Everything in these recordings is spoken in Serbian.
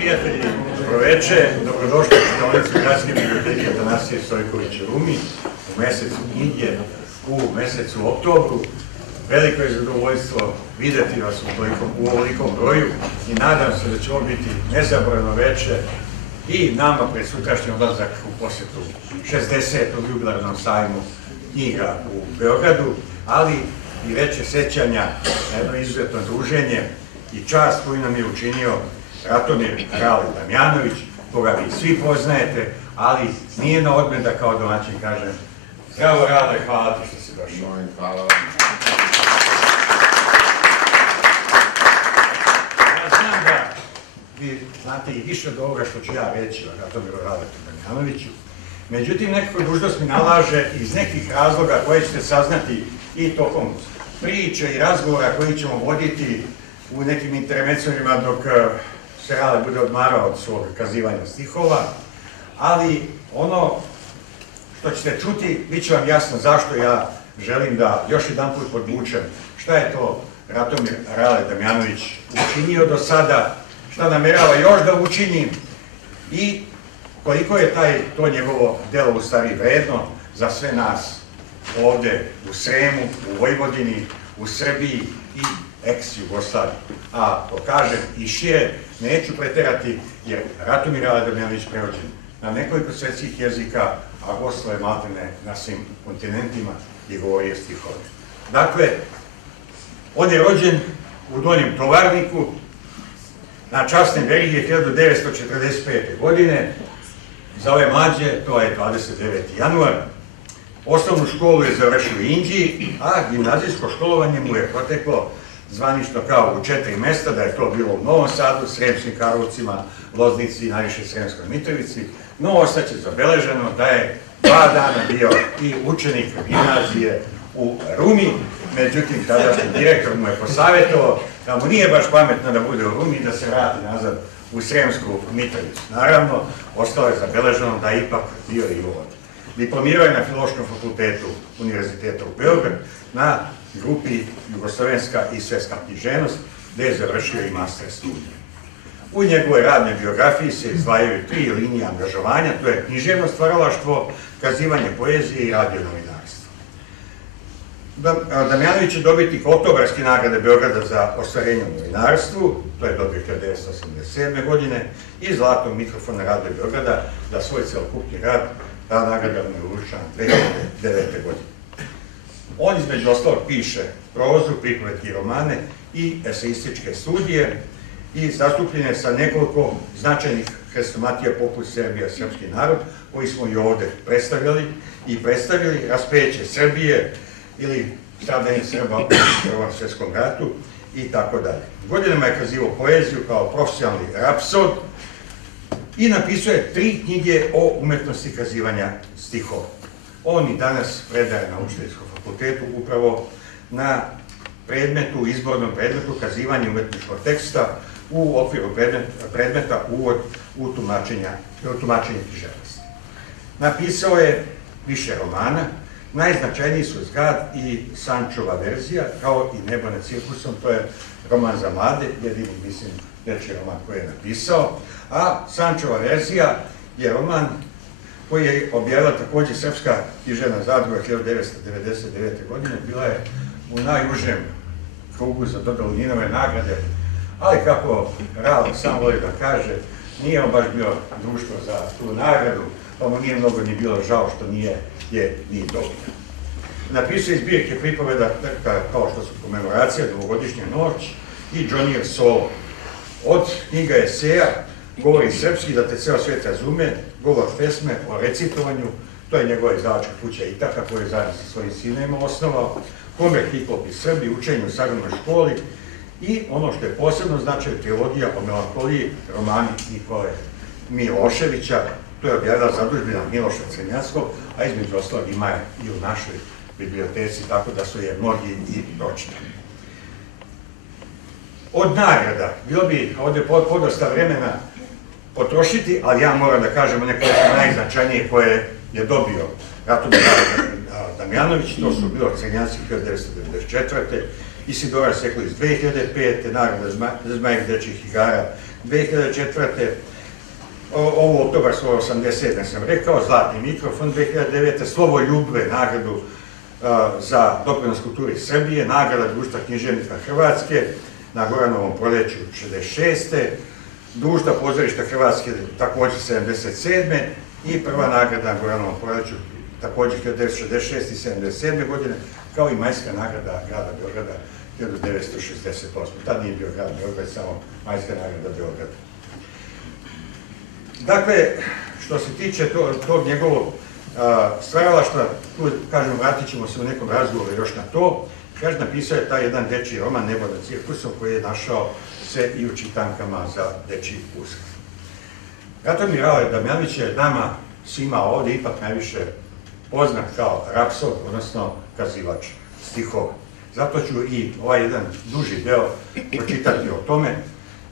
prijatelji, dobroveče, dobrodošli u čitaonicu Gradske biblioteke Atanasije Stojkovića Rumi u mesecu knjige, u mesecu oktobru. Veliko je zadovoljstvo videti vas u ovolikom broju i nadam se da će ovo biti nezaboravno veče i nama pred sutrašnji odlazak u posjetu 60. jubilarnom sajmu knjiga u Beogradu, ali i veće sećanja na jedno izuzetno druženje i čast koju nam je učinio Ratomir Rale Damjanović, koga vi svi poznajete, ali nije na odmet da kao domaćin kažem zdravo Rale, hvala ti što si došao. Hvala vam. Ja znam da vi znate i više od ovoga što ću ja reći o Ratomiru Rale Damjanoviću, međutim nekako dužnost mi nalaže iz nekih razloga koje ćete saznati i tokom priče i razgovora koji ćemo voditi u nekim intervencijama dok se Rale bude odmarao od svog kazivanja stihova, ali ono što ćete čuti, bit će vam jasno zašto ja želim da još jedan put podvučem šta je to Ratomir Rale Damjanović učinio do sada, šta namerava još da učini i koliko je to njegovo delo u stvari vredno za sve nas ovde u Sremu, u Vojvodini, u Srbiji i ex-Jugoslaviji. A to kažem i šire, neću preterati jer Ratomir Rale Damjanović prevođen na nekoliko svetskih jezika, a gostuje maltene na svim kontinentima i govorio stihove. Dakle, on je rođen u Donjem Tovarniku na Časne verige 1945. godine. Za ove mlađe to je 29. januar. Osnovnu školu je završio u Inđiji, a gimnazijsko školovanje mu je proteklo zvanično kao u 4 mesta, da je to bilo u Novom Sadu, Sremskim Karlovcima, Loznici i najviše Sremskoj Mitrovici, no ostaće zabeleženo da je 2 dana bio i učenik gimnazije u Rumi, međutim tadašnji direktor mu je posavjetovao da mu nije baš pametno da bude u Rumi i da se vrati nazad u Sremsku Mitrovicu. Naravno, ostalo je zabeleženo da je ipak bio i ovdje. Diplomirao je na Filološkom fakultetu Univerziteta u Beograd na grupi Jugoslovenska i svetska književnost, gde je završio i master studije. U njegovoj radnoj biografiji se izdvajaju 3 linije angažovanja, to je književno stvaralaštvo, kazivanje poezije i radio novinarstvo. Damjanović je dobitnik Oktobarske nagrade Beograda za ostvarenje u novinarstvu, to je dobio 1987. godine, i Zlatnog mikrofona Rade Beograda za svoj celokupni rad. Ta nagrada mu je uručena 2009. godine. On između ostalog piše prozu, pripovetke i romane i eseističke studije i zastupljen je sa nekoliko značajnih hrestomatija poput Srbija, srpski narod, koji smo i ovde predstavili Raspeće Srbije ili stradanje Srba u Prvom svjetskom ratu i tako dalje. Godinama je kazivao poeziju kao profesionalni rapsod i napisuje 3 knjige o umetnosti kazivanja stihova. On i danas predaje na Učiteljskom fakultetu upravo na izbornom predmetu kazivanja umetničkog teksta u okviru predmeta uvod u tumačenje književnosti. Napisao je više romana, najznačajniji su Zgad i Sančova verzija, kao i Nebo nad cirkusom, to je roman za mlade, jedini, mislim, veći roman koji je napisao, a Sančova verzija je roman koji je objavila takođe Srpska književna zadruga 1999. godine, bila je u najužem krugu za dodelu Ninove nagrade, ali kako Rale sam voli da kaže, nije on baš bio društvo za tu nagradu, pa mu nije mnogo ni bilo žao što nije ni dobio. Napisao je zbirke pripoveda kao što su Komemoracija, Dvogodišnja noć i Džonijev solo. Od knjiga eseja Govori srpski da te ceo svet razume, govor pesme o recitovanju, to je njegova izdavačka kuća Itaka koju je zajedno sa svojim sinovima osnovao, Komer, Hiklop i Srbi, učenje u Saranoj školi i ono što je posebno značaj, trilogija o melankoliji, romani Nikole Miloševića, to je objavila zadužbina Miloša Crnjanskog, a između ostalog ima je i u našoj biblioteci, tako da su je mnogi i pročitali. Od nagrada, bilo bi ovde podosta vremena potrošiti, ali ja moram da kažem nekoliko najznačajnije koje je dobio Ratomir Rale Damjanović, to su bilo Crnjanci 1994. Isidora Sekulić 2005. Nagrada Zmajeg dečjih igara 2004. Ovo oktobarsko 87. sam rekao, Zlatni mikrofon 2009. Slovo ljubve, nagradu za doprinos kulturi Srbije, nagrada Društva književnika Hrvatske na Goranovom proljeću 66. Društva pozorišta Hrvatske također 77. i prva nagrada na Goranovom proljeću također 1966. i 77. godine, kao i majska nagrada grada Beograda 1968. Tad nije bio grad Beograd, samo majska nagrada Beograda. Dakle, što se tiče tog njegovog stvaralaštva, tu, kažem, vratit ćemo se u nekom razgovoru još na to. Kaže, napisao je taj jedan dečji roman Nebo nad cirkusom, koji je našao se i u čitankama za dečji uskrs. Ratomir Ale Damjanović je nama svima ovdje ipak najviše poznat kao rapsod, odnosno kazivač stihova. Zato ću i ovaj jedan duži deo pročitati o tome,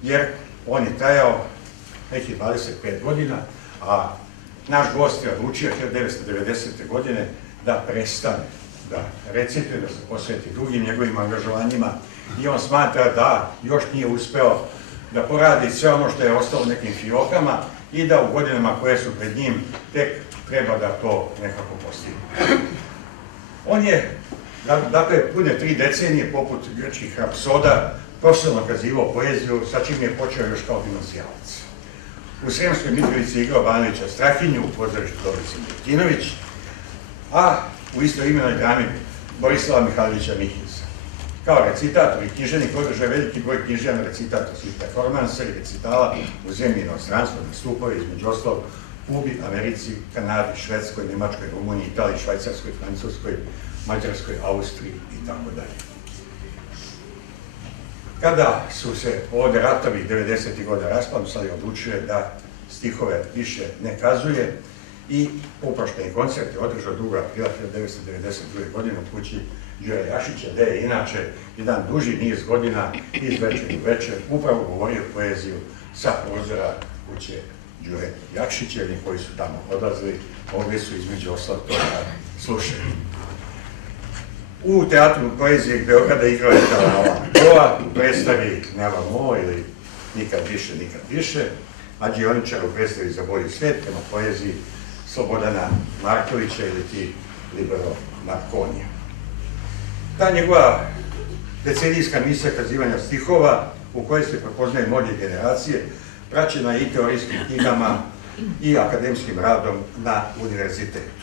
jer on je trajao nekih 25 godina, a naš gost je odlučio 1990. godine da prestane da recituje, da se posveti drugim njegovim angažovanjima, i on smatra da još nije uspeo da poradi sve ono što je ostalo nekim fiokama i da u godinama koje su pred njim tek treba da to nekako postigne. On je, dakle, pune 3 decenije, poput grčkih rapsoda, profesionalno kazivao poeziju, sa čim je počeo još kao gimnazijalac. U Sremskoj Mitrovici igrao Banovića Strahinju, u pozorištu Dobrice Milutinović, a u istoimenoj drami Borislava Mihajlovića Mihinjca. Kao recitator i književnik održao je veliki broj književnih recitatorskih performansa i recitala u zemlji i inostranstvu, nastupao između ostalog Kubi, Americi, Kanadi, Švedskoj, Nemačkoj, Rumuniji, Italiji, Švajcarskoj, Francuskoj, Mađarskoj, Austriji itd. Kada su se ovdje ratovi 90. godina rasplamsali, odlučio je da stihove više ne kazuje i uprošteni koncert je održao 2. aprila 1992. godine u kući Đure Jakšića, gde je inače jedan duži niz godina iz večeri u večer upravo govorio poeziju sa prozora kuće Đure Jakšića, ili koji su tamo odlazili, mogli su između ostalog toga slušati. U teatru poezije Beograda igrao je Talala u predstavi Nevermore ili Nikad više, a Đioničar u predstavi Za bolji svijet prema poeziji Slobodana Markovića ili ti Libero Marconija. Ta njegova decenijska misija kazivanja stihova, u kojoj se prepoznaje mnoge generacije, praćena je i teorijskim knjigama i akademskim radom na univerzitetu.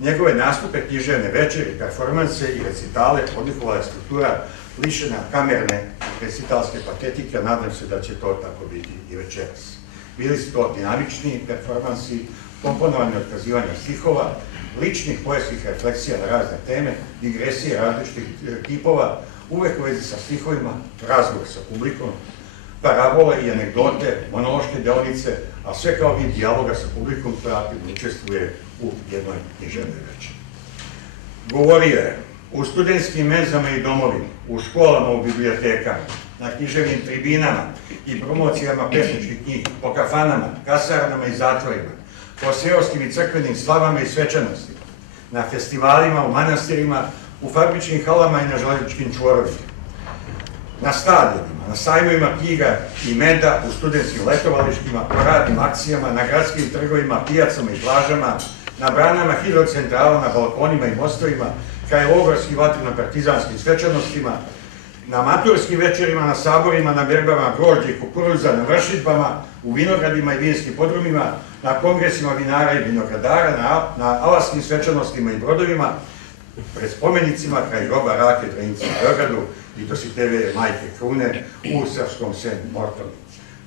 Njegove nastupe, književne večeri, performanse i recitale odlikovala je struktura lišena kamerne recitalske patetike, a nadam se da će to tako biti i večeras. Bili su to dinamični performansi, komponovani od kazivanja stihova, ličnih poetskih refleksija na razne teme, digresije različitih tipova, uvek u vezi sa stihovima, razgovor sa publikom, parabole i anegdote, monološke deonice, a sve kao vid dijaloga sa publikom koja aktivno učestvuje u jednoj književnoj večeri. Govorio je u studentskim menzama i domovima, u školama, u bibliotekama, na književnim tribinama i promocijama pesničkih knjiga, po kafanama, kasarnama i zatvorima, po seoskim i crkvenim slavama i svečanostima, na festivalima, u manastirima, u fabričnim halama i na železničkim čvorovima, na stadionima, na sajmovima knjiga i meda, u studentskim letovalištima, po radnim akcijama, na gradskim trgovima, pijacama i plažama, na branama hidrocentrala, na balkonima i mostovima, kraj logorskim vatreno-partizanskim svečanostima, na maturskim večerima, na saborima, na berbama grožđa i kukuruza, na vršidbama, u vinogradima i vinskim podrumima, na kongresima vinara i vinogradara, na alaskim svečanostima i brodovima, pred spomenicima kraj groba Rake Drenice u Beogradu i Dositejeve majke Krune u srpskom St. Mortonu,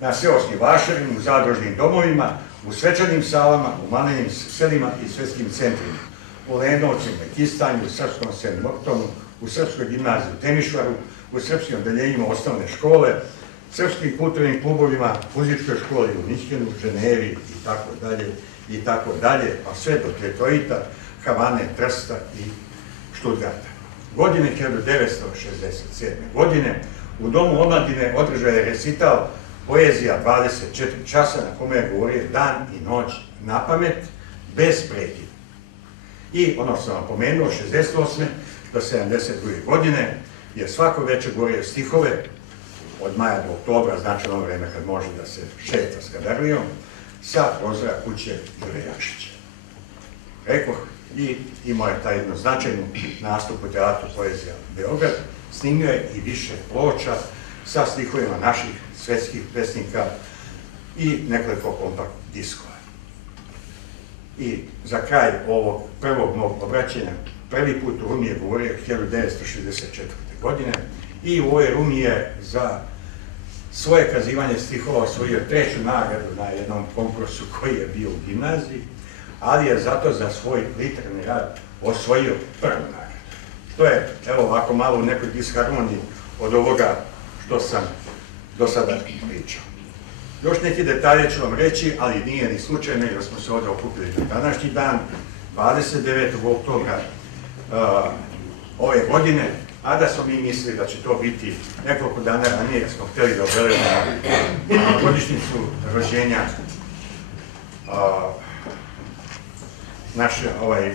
na seoskim vašarima, u zadružnim domovima, u svečanim salama, u malenim selima i svetskim centrima, u Lenovcima i Kistanju, u srpskom St. Mortonu, u srpskoj gimnaziji u Temišvaru, u srpskim odeljenjima osnovne škole, srpskim kulturnim klubovima, muzičkoj školi u Minhenu, Ženevi i tako dalje, pa sve do Detroita, Havane, Trsta i Štutgarta. Godine 1967. godine u Domu omladine održao je recital Poezija 24 časa, na kome je govorio dan i noć na pamet, bez prekida. I ono što sam vam pomenuo, 68. do 72. godine je svako večer govorio stihove od maja do oktobra, znači ono vreme kad može da se šeta s Kadarlijom, sa prozora kuće Jure Jakšića. Rekoh, i imao je taj jednoznačajnu nastup u Teatru Poezija Beograd, snimio je i više ploča sa stihovima naših svetskih pesnika i nekoliko kompakt diskova. I za kraj ovog prvog mog obraćanja, prvi put u Rumi je govorio 1964. godine i u ovoj Rumi je za svoje kazivanje stihova osvojio 3. nagradu na jednom konkursu koji je bio u gimnaziji, ali je zato za svoj literarni rad osvojio 1. nagradu. To je, evo ovako malo u nekoj disharmoniji od ovoga što sam do sada pričao. Još neki detalje ću vam reći, ali nije ni slučajno jer smo se ovdje okupili na današnji dan, 29. oktobra ove godine, a da smo mi mislili da će to biti nekoliko dana ranije, jer smo htjeli da obeležimo godišnjicu rođenja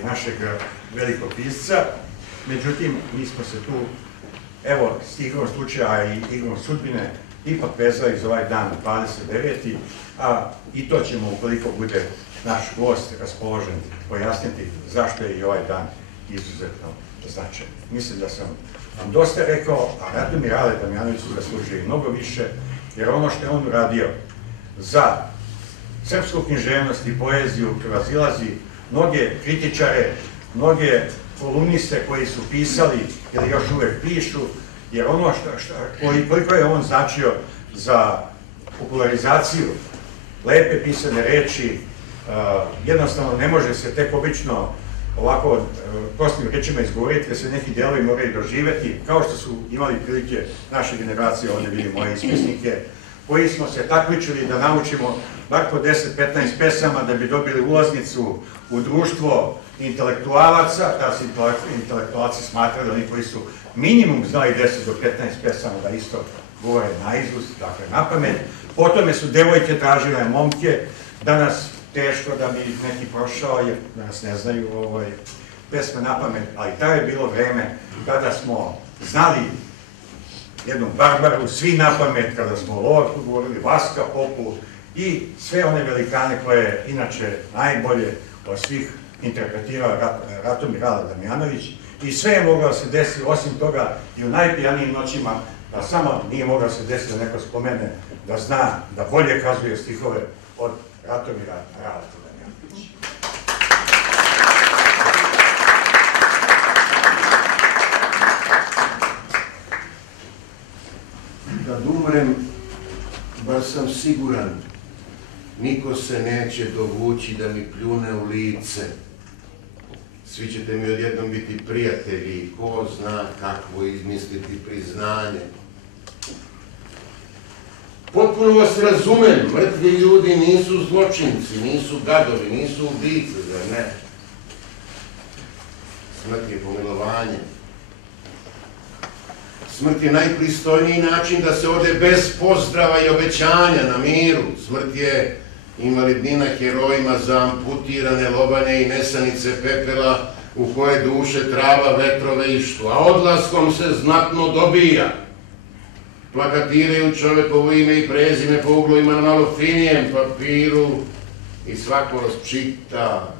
našeg velikog pisca. Međutim, mi smo se tu, evo, s igrom slučaja i igrom sudbine, ipak vezali za ovaj dan 29. A i to ćemo, ukoliko bude naš gost raspoložen, pojasniti zašto je i ovaj dan izuzetno značajan. Mislim da sam vam dosta rekao, a Radomir Ale Damjanović zaslužuje i mnogo više, jer ono što je on uradio za srpsku književnost i poeziju prevazilazi mnoge kritičare, mnoge kolumniste koji su pisali ili još uvek pišu, jer ono koliko je on značio za popularizaciju lepe pisane reči, jednostavno ne može se tek obično ovako prostim rečima izgovoriti, da se neki delovi moraju doživeti, kao što su imali prilike naše generacije, ovdje vidi moje ispisnike, koji smo se takmičili da naučimo bar po 10-15 pesama da bi dobili ulaznicu u društvo intelektualaca. Ta su intelektualci smatrali da oni koji su minimum znali 10 do 15 pesama da isto govore naizust, dakle na pamet. Potom su devojke tražile momke, danas teško da bi neki prošao jer danas ne znaju pesme na pamet, ali taj je bilo vreme kada smo znali jednu Barbaru, svi na pamet, kada smo o Lorku govorili, Vaska Popu i sve one velikane koje inače najbolje od svih interpretirao Radomir Ale Damjanović, i sve je moglo da se desi, osim toga i u najpijanijim noćima, da samo nije moglo da se desi da neko spomene da zna da bolje kazuje stihove od Radomira Ale Damjanovića. Kad umrem, bar sam siguran, niko se neće dovući da mi pljune u lice. Svi ćete mi odjednom biti prijatelji, ko zna kakvo izmisliti priznanje. Potpuno vas razumem, mrtvi ljudi nisu zločinci, nisu gadovi, nisu ubice, zar ne? Smrt je pomilovanje. Smrt je najpristojniji način da se ode bez pozdrava i obećanja na miru. Smrt je invalidnina herojima za amputirane lobanje i nesanice pepela u koje duše trava vetrove ištu, a odlaskom se znatno dobija. Plakatiraju čovekovo ime i prezime po uglovima na malo finijem papiru i svako čita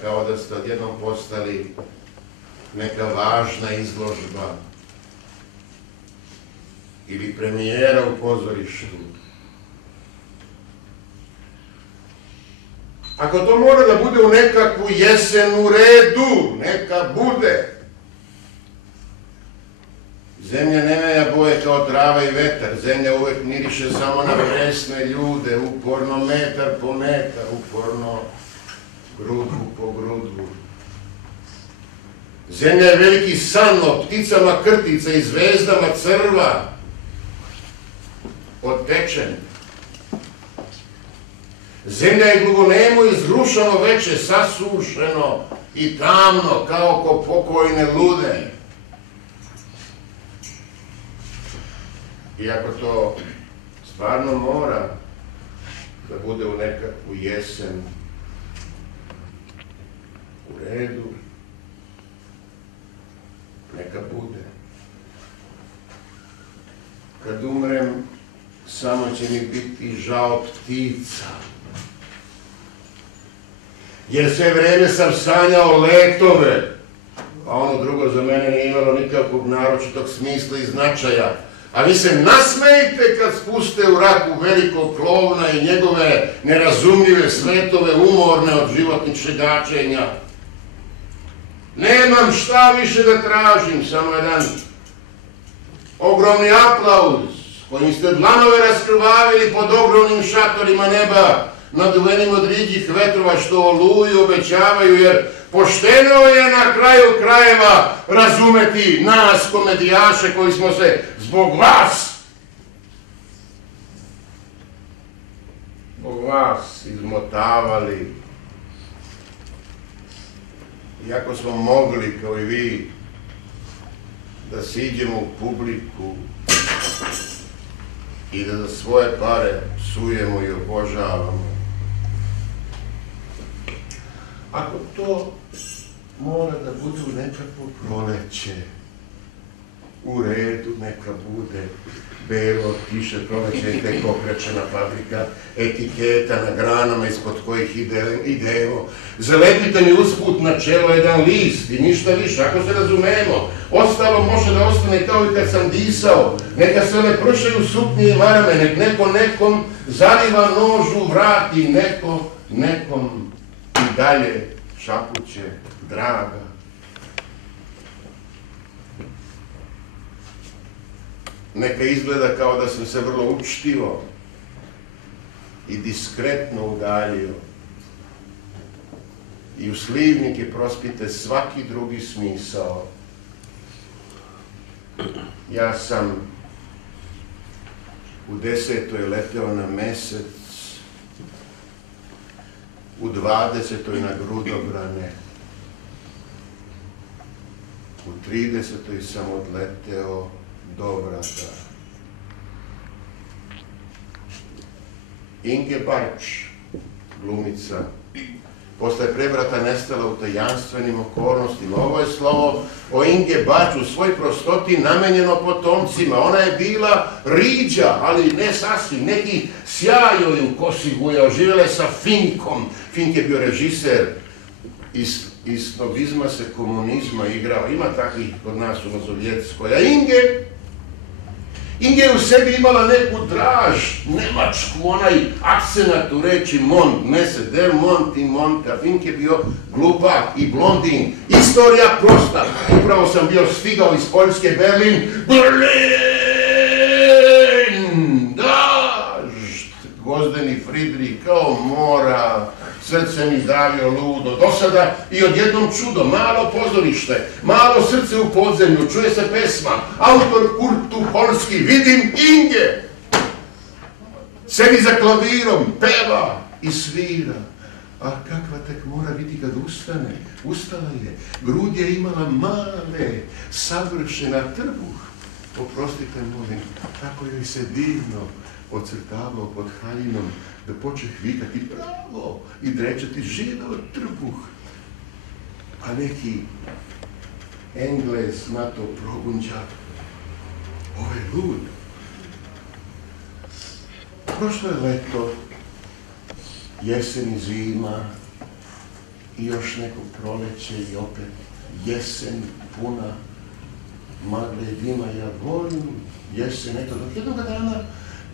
kao da ste odjednom postali neka važna izložba ili premijera u pozorištu. Ako to mora da bude u nekakvu jesen u redu, neka bude. Zemlja ne menja boje kao trava i vetar, zemlja uvek miriše samo na presne ljude, uporno metar po metar, uporno grudvu po grudvu. Zemlja je veliki san o pticama krtica i zvezdama crva, otečen. Zemlja je gluvonemo i zrušeno veče, sasušeno i tamno kao ko pokojne lude. Iako to stvarno mora da bude u nekakvu jesen u redu, neka bude. kad umrem, samo će mi biti žao ptica. Jer sve vreme sam sanjao letove, a ono drugo za mene nije imalo nikakvog naročitog smisla i značaja. A vi se nasmejte kad spuste u raku velikog klovna i njegove nerazumljive sletove umorne od životnih šegačenja. Nemam šta više da tražim, samo jedan ogromni aplauz kojim ste dlanove raskrvavili pod ogromnim šatorima neba, naduvenim od riđih vetrova što oluju obećavaju, jer pošteno je na kraju krajeva razumeti nas komedijaše koji smo se zbog vas izmotavali. Iako smo mogli, kao i vi, da siđemo u publiku i da za svoje pare psujemo i obožavamo. Ako to mora da bude u nekakvo proleće, u redu neka bude belo, tiše proleće i tek okrečena fabrika etiketa na granama ispod kojih idemo. Zalepite mi usput na čelo jedan list i ništa više, ako se razumemo. Ostalo može da ostane kao i kad sam disao. Neka se ne pršaju suknje i marame, nek neko nekom zaliva nož u vrat i neko nekom i dalje šapuće draga. Neka izgleda kao da sam se vrlo učtivo i diskretno udaljio. I u slivnike prospite svaki drugi smisao. Ja sam u 10. leteo na mesec, u 20. na grudobrane, u 30. sam odleteo do vrata. Inge Barč, glumica, posle prevrata nestala u tajanstvenim okolnostima. Ovo je slovo o Inge Barč u svoj prostoti namenjeno potomcima. Ona je bila riđa, ali ne sasvim, neki sjaj joj u kosi bujao. Živjela je sa Finkom. Fink je bio režiser. Iz snobizma se komunizma igrao. Ima takvih kod nas u Mazovjetskoj. A Inge je u sebi imala neku draž, nemačku, onaj akcenat u reči Mont, Messe, der Mont i Mont, a Fink je bio glupak i blondin. Istorija prosta. Upravo sam bio stigao iz Poljske, Berlin. Berlin! Dažd! Gozdeni Fridrik kao mora. Srce mi davio ludo. Do sada i odjednom čudo, malo pozorište, malo srce u podzemlju, čuje se pesma, autor Kurt Tucholsky, vidim Inge. Sedi za klavirom, peva i svira. A kakva tek mora biti kad ustane? Ustala je, grud je imala male, savršena, trbuh. Oprostite, molim, tako joj se divno ocrtavao pod haljinom, da počeh vikati bravo i drečati živeo trbuh. A neki Englez na to progunđa, ovo je lud. Prošlo je leto, jesen i zima i još neko proleće i opet jesen puna magle i dima. Ja volim jesen, eto, dok jednoga dana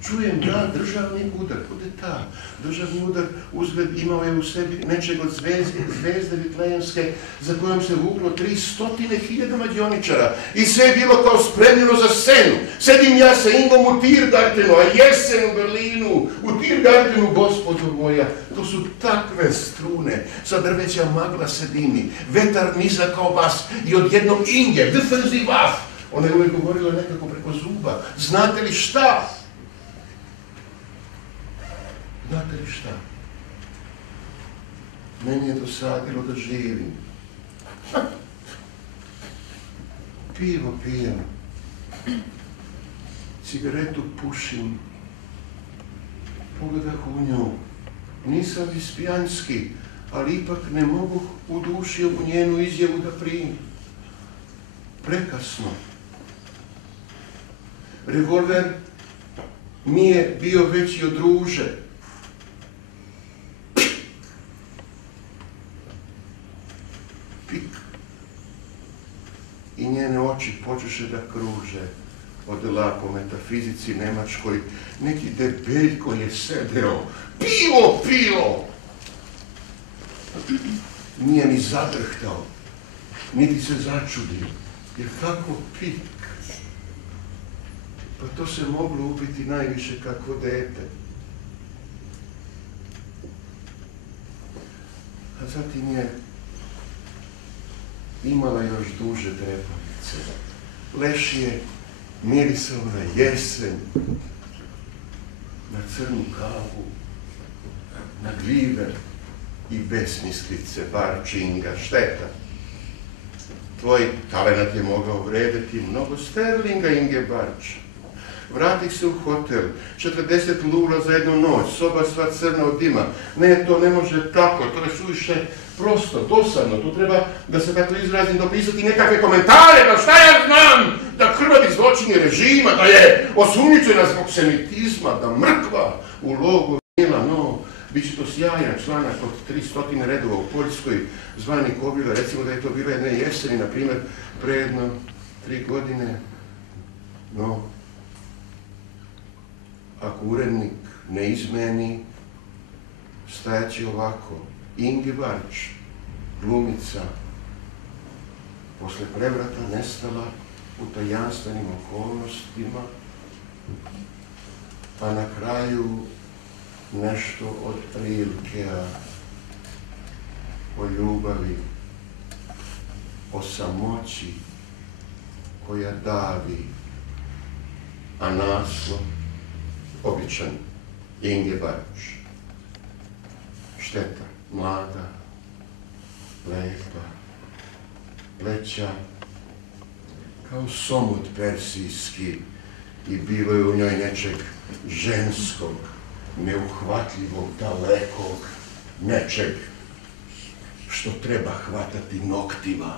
čujem da državni udar, kude ta? Državni udar uzgled imao je u sebi nečeg od zvezde Vitlejanske za kojom se vuklo 300.000 mađioničara i sve je bilo kao spremljeno za scenu. Sedim ja sa Ingom u Tiergartenu, a jesen u Berlinu, u Tiergartenu, gospodo moja, to su takve strune, sa drveća magla se dimi, vetar nizak kao bas i odjednom Inge, wissen Sie was? Ona je uvijek govorila nekako preko zuba, znate li šta? Znate li šta? Meni je dosadilo da živim. Pivo pijem. Cigaretu pušim. Pogledah u nju. Nisam ispijanski, ali ipak ne mogu u duši u njenu izjavu da primim. Prekasno. Revolver mi je bio veći od ruže. Pik. I njene oči počeše da kruže. Odela po metafizici nemačkoj. Neki debeljko je sedeo. Pio! Nije ni zadrhtao, niti se začudio. Jer kako pik? Pa to se moglo ubiti najviše kako dete. A zatim je imala još duže trepavice. Leš je mirisao na jesen, na crnu kavu, na gljive i besmislice, barčinga, šteta. Tvoj talenat je mogao vredeti mnogo sterlinga, Inge Barč. Vratih se u hotel, 40 lula za jednu noć, soba sva crna od dima. Ne, to ne može tako, to je suviše prosto, dosadno, tu treba, da se tako izrazim, dopisati nekakve komentare, da šta ja znam, da krvavi zločini režima, da je osumnjičena zbog semitizma, da mrkva u logoru bila, no, bit će to sjajan članak od 300 redova u Poljskoj, zvani Kobila, recimo da je to bilo jedne jeseni, na primjer, pre jedno 3 godine, no, ako urednik ne izmeni, stajaće ovako. Inge Barč, glumica, posle prevrata nestala u tajanstvenim okolnostima, a na kraju nešto od Rilkea o ljubavi, o samoći koja davi, a naslov običan Inge Barč. Šteta, mlada, lepa, pleća, kao somut persijski, i bilo je u njoj nečeg ženskog, neuhvatljivog, dalekog, nečeg što treba hvatati noktima.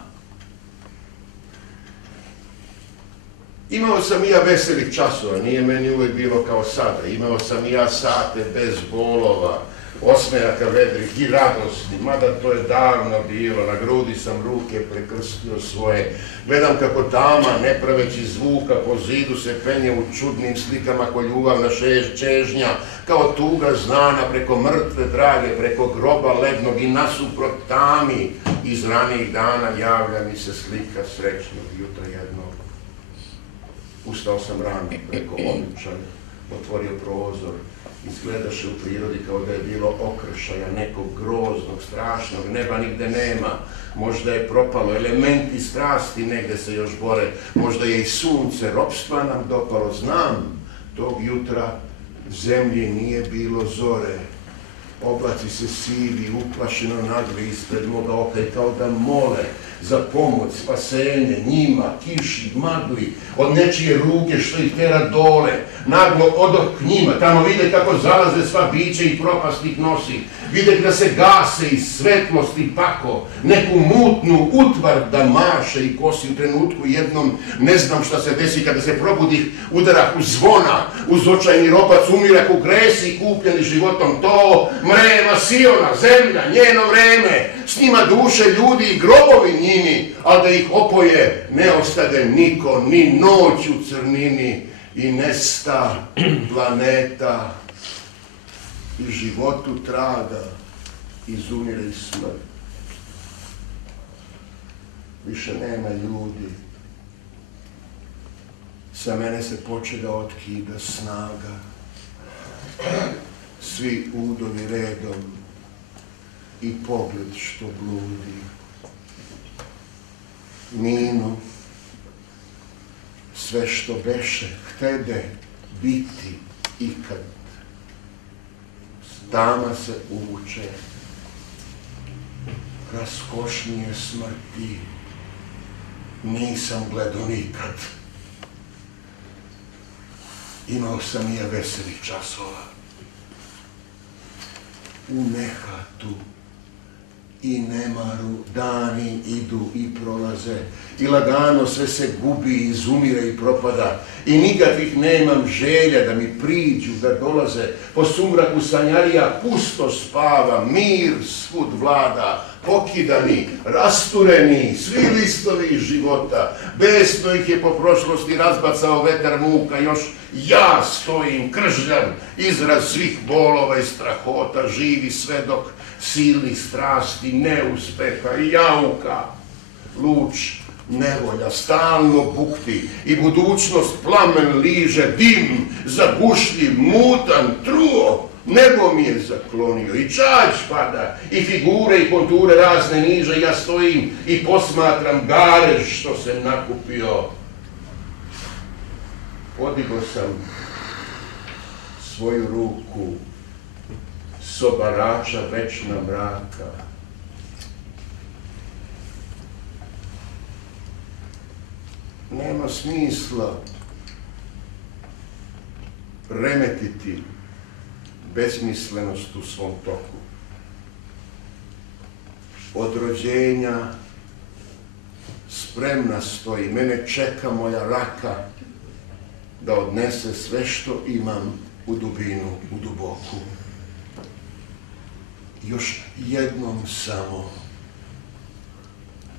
Imao sam i ja veselih časova, nije meni uvijek bilo kao sada. Imao sam i ja sate bez bolova, osmejaka vedrih i radosti, mada to je davno bilo, na grudi sam ruke prekrstio svoje. Gledam kako dama, ne praveći zvuka, po zidu se penje u čudnim slikama ko ljubavna čežnja, kao tuga znana preko mrtve drage, preko groba lednog i nasuprot tami. Iz ranijih dana javlja mi se slika srećnog jutra jednog. Ustao sam rano preko običan, otvorio prozor, izgledaše u prirodi kao da je bilo okršaja nekog groznog, strašnog, neba nigde nema. Možda je propalo, elementi strasti negde se još bore, možda je i sunce, ropstva nam dopalo, znam. Tog jutra zemlje nije bilo zore. Oblaci se sivi, uplašeno nagli ispred moga oka i kao da mole za pomoć, spasenje, njima, kiši, magli, od nečije ruke što ih tera dole, naglo odoh k njima, tamo vide kako zalaze sva biće i propast ih nosi, vide da se gase iz svetlosti pako, neku mutnu utvar da maše i kosi u trenutku jednom, ne znam šta se desi kada se probudih, udarah u zvona, uz očajni ropac umirah u gresi kupljeni životom, to mrema Siona, zemlja, njeno vreme, s njima duše ljudi i grobovi njini, ali da ih opoje ne ostade niko, ni noć u crnini i nesta planeta i životu trada, izumire i smrt. Više nema ljudi. Sa mene se poče da otkida snaga. Svi udovi redom i pogled što bludi. Minu, sve što beše, htede biti ikad. Dama se uvuče, raskošnije smrti nisam gledao nikad. Imao sam i ja veselih časova. U nehatu i nemaru, dani idu i prolaze, i lagano sve se gubi, izumire i propada, i nikakvih nemam želja da mi priđu, da dolaze, po sumraku sanjarija pusto spava, mir svud vlada, pokidani, rastureni, svi listovi života, besno ih je po prošlosti razbacao vetar muka, još ja stojim kržljan, izraz svih bolova i strahota, živi svedok silnih strasti, neuspeha i jauka. Luč nevolja stalno bukti i budućnost plamen liže, dim zagušljiv, mutan, truo, nebo mi je zaklonio i čađ pada i figure i konture razne niže, ja stojim i posmatram garež što se nakupio. Podigo sam svoju ruku s obarača večna mraka. Nema smisla remetiti besmislenost u svom toku. Od rođenja spremna stoji, mene čeka moja raka da odnese sve što imam u dubinu, u duboku. Još jednom samo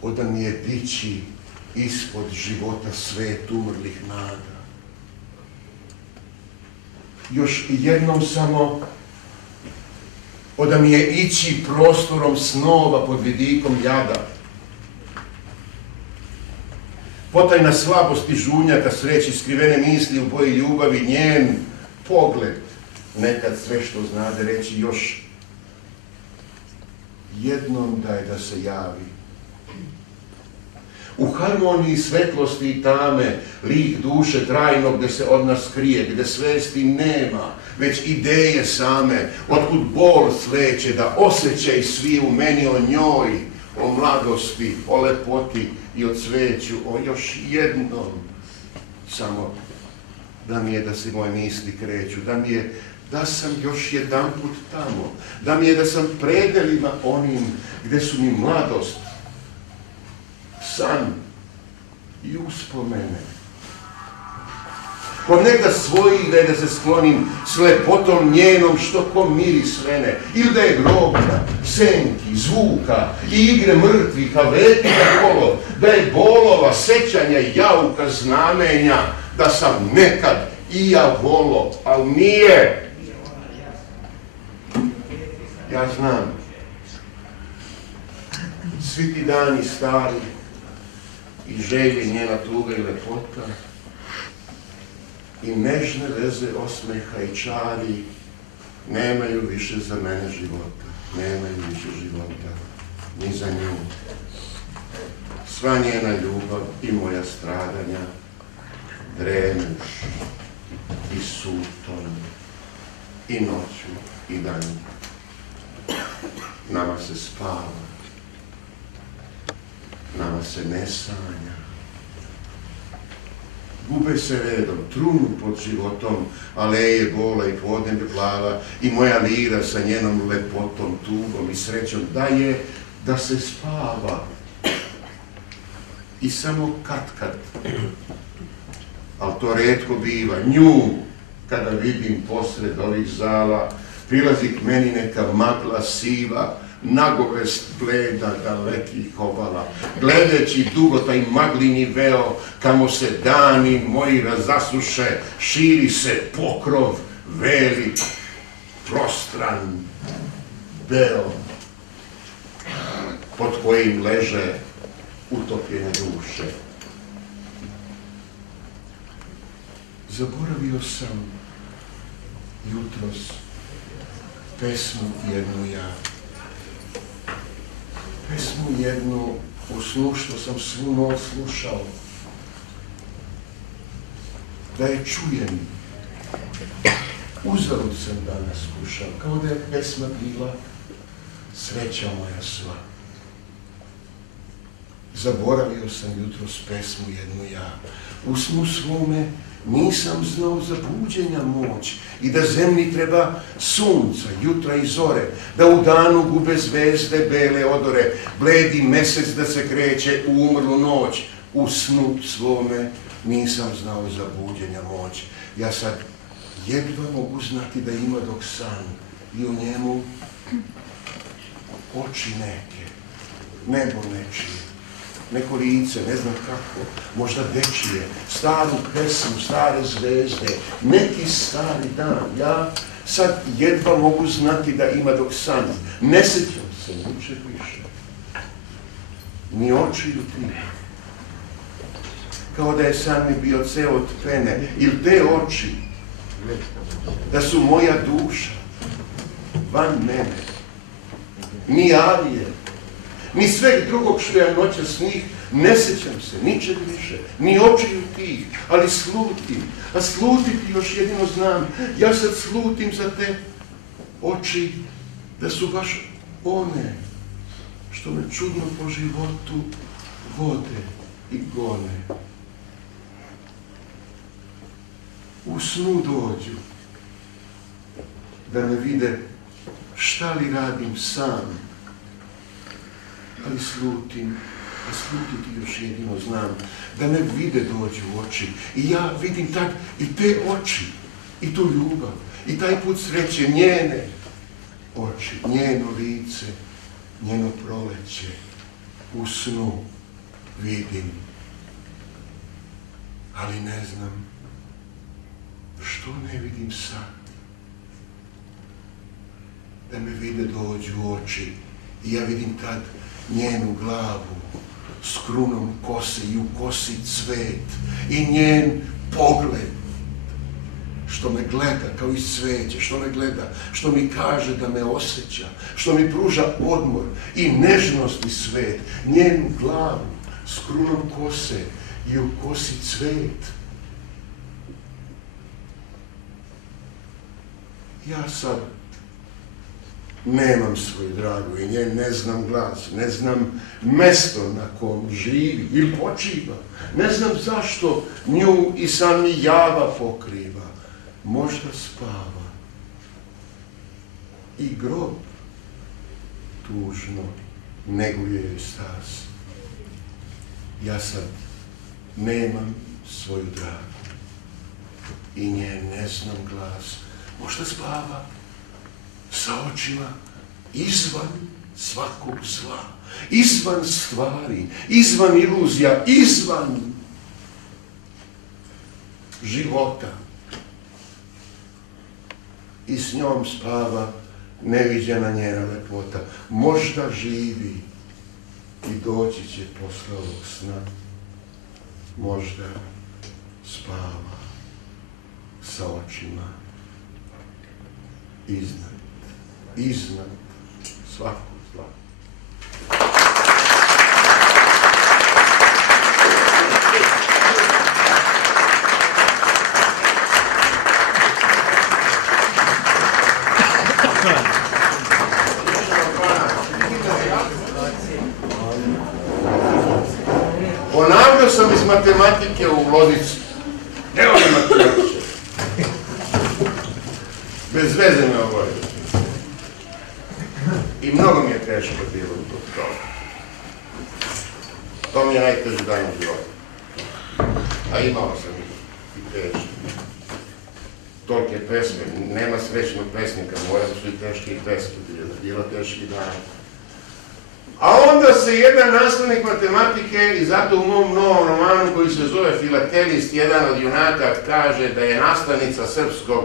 oda mi je dići ispod života svet umrlih nada. Još jednom samo oda mi je ići prostorom snova pod vidikom jada. Potajna slabost i žunjaka sreći, skrivene misli u boji ljubavi, njen pogled nekad sve što znade reći, još jednom daj da se javi. U harmoniji svetlosti i tame, lik duše trajno gde se od nas krije, gde svesti nema, već ideje same, otkud bol sleće, da osjećaj svi u meni o njoj, o mladosti, o lepoti i o cveću, o još jednom, samo da mi je da se moje misli kreću, da mi je da sam još jedanput tamo, da mi je da sam predelima onim gde su mi mladost, san i uspomene. Ko neka svoji da se sklonim s lepotom njenom što ko miris vene, ili da je groblja, senki, zvuka i igre mrtvih, a leti na kolo, da je bolova, sećanja, jauka, znamenja, da sam nekad i ja volo, ali nije. Ja znam, svi ti dani stari i želje njena tuga i lepota i nežne veze osmeha i čari nemaju više za mene života, nemaju više života ni za nju. Sva njena ljubav i moja stradanja dreme i sutom i noću i danju. Nama se spava, nama se ne sanja. Gube se redom, trunu pod životom, aleje bola i podneblje plava i moja lira sa njenom lepotom, tugom i srećom daje da se spava. I samo kad, ali to retko biva, nju kada vidim posred ovih zala, prilazi k meni neka magla siva, nagovest bleda dalekih obala, gledeći dugo taj maglini veo, kamo se dani moji razasuše, širi se pokrov velik, prostran, beo, pod kojim leže utopljene duše. Zaboravio sam jutros pesmu jednu ja. Pesmu jednu u snu što sam svu noć slušao. Da je čujem. Uzalud sam danas slušao, kao da je pesma bila sreća moja sva. Zaboravio sam jutros pesmu jednu ja. U snu svome nisam znao za buđenja moć i da zemlji treba sunca, jutra i zore, da u danu gube zvezde bele odore, bledi mesec da se kreće u umrlu noć. U snu svome nisam znao za buđenja moć. Ja sad jedva mogu znati da ima dok san i u njemu oči neke, nebo nečije, neko lice, ne znam kako, možda dečije, staru pesmu, stare zvezde, neki stari dan. Ja sad jedva mogu znati da ima dok san. Ne sjećam se ničeg više. Ni očiju ti. Kao da je san mi bio ceo od pene, ili te oči, da su moja duša, van mene. Ni Alije, ni sveg drugog što ja noća snih, ne sjećam se ničeg više, ni očiju tih, ali slutim, a slutiti još jedino znam. Ja sad slutim za te oči, da su baš one, što me čudno po životu vode i gone. U snu dođu, da me vide šta li radim sam, ali slutim, a slutiti još jedino znam, da me vide dođu u oči i ja vidim tak i te oči, i tu ljubav, i taj put sreće, njene oči, njeno lice, njeno proleće, u snu vidim, ali ne znam što ne vidim sad. Da me vide dođu u oči i ja vidim tad njenu glavu s krunom kose i u kosi cvet i njen pogled što me gleda kao iz cveće, što me gleda, što mi kaže da me osjeća, što mi pruža odmor i nežnost i svet, njenu glavu s krunom kose i u kosi cvet. Ja sad nemam svoju dragu i njen ne znam glas, ne znam mesto na kom živi ili počiva, ne znam zašto nju i sam i java pokriva, možda spava i grob tužno neguje joj stas. Ja sad nemam svoju dragu i njen ne znam glas, možda spava sa očima izvan svakog zla, izvan stvari, izvan iluzija, izvan života. I s njom spava neviđena njena lepota. Možda živi i doći će posle ovog sna. Možda spava sa očima iznad svakog zla. Ponavljao sam iz matematike u Lodicu. Evo mi matematiče. Bez veze me ovo je. I mnogo mi je teško bilo zbog toga. To mi je najteži dan u životu. A imao sam i teško. Tolike pesme, nema srećnog pesnika, morali su i teške pesme, bilo teški dan. A onda se jedan nastavnik matematike, i zato u mom novom romanu koji se zove Filatelist, jedan od junaka kaže da je nastavnica srpskog,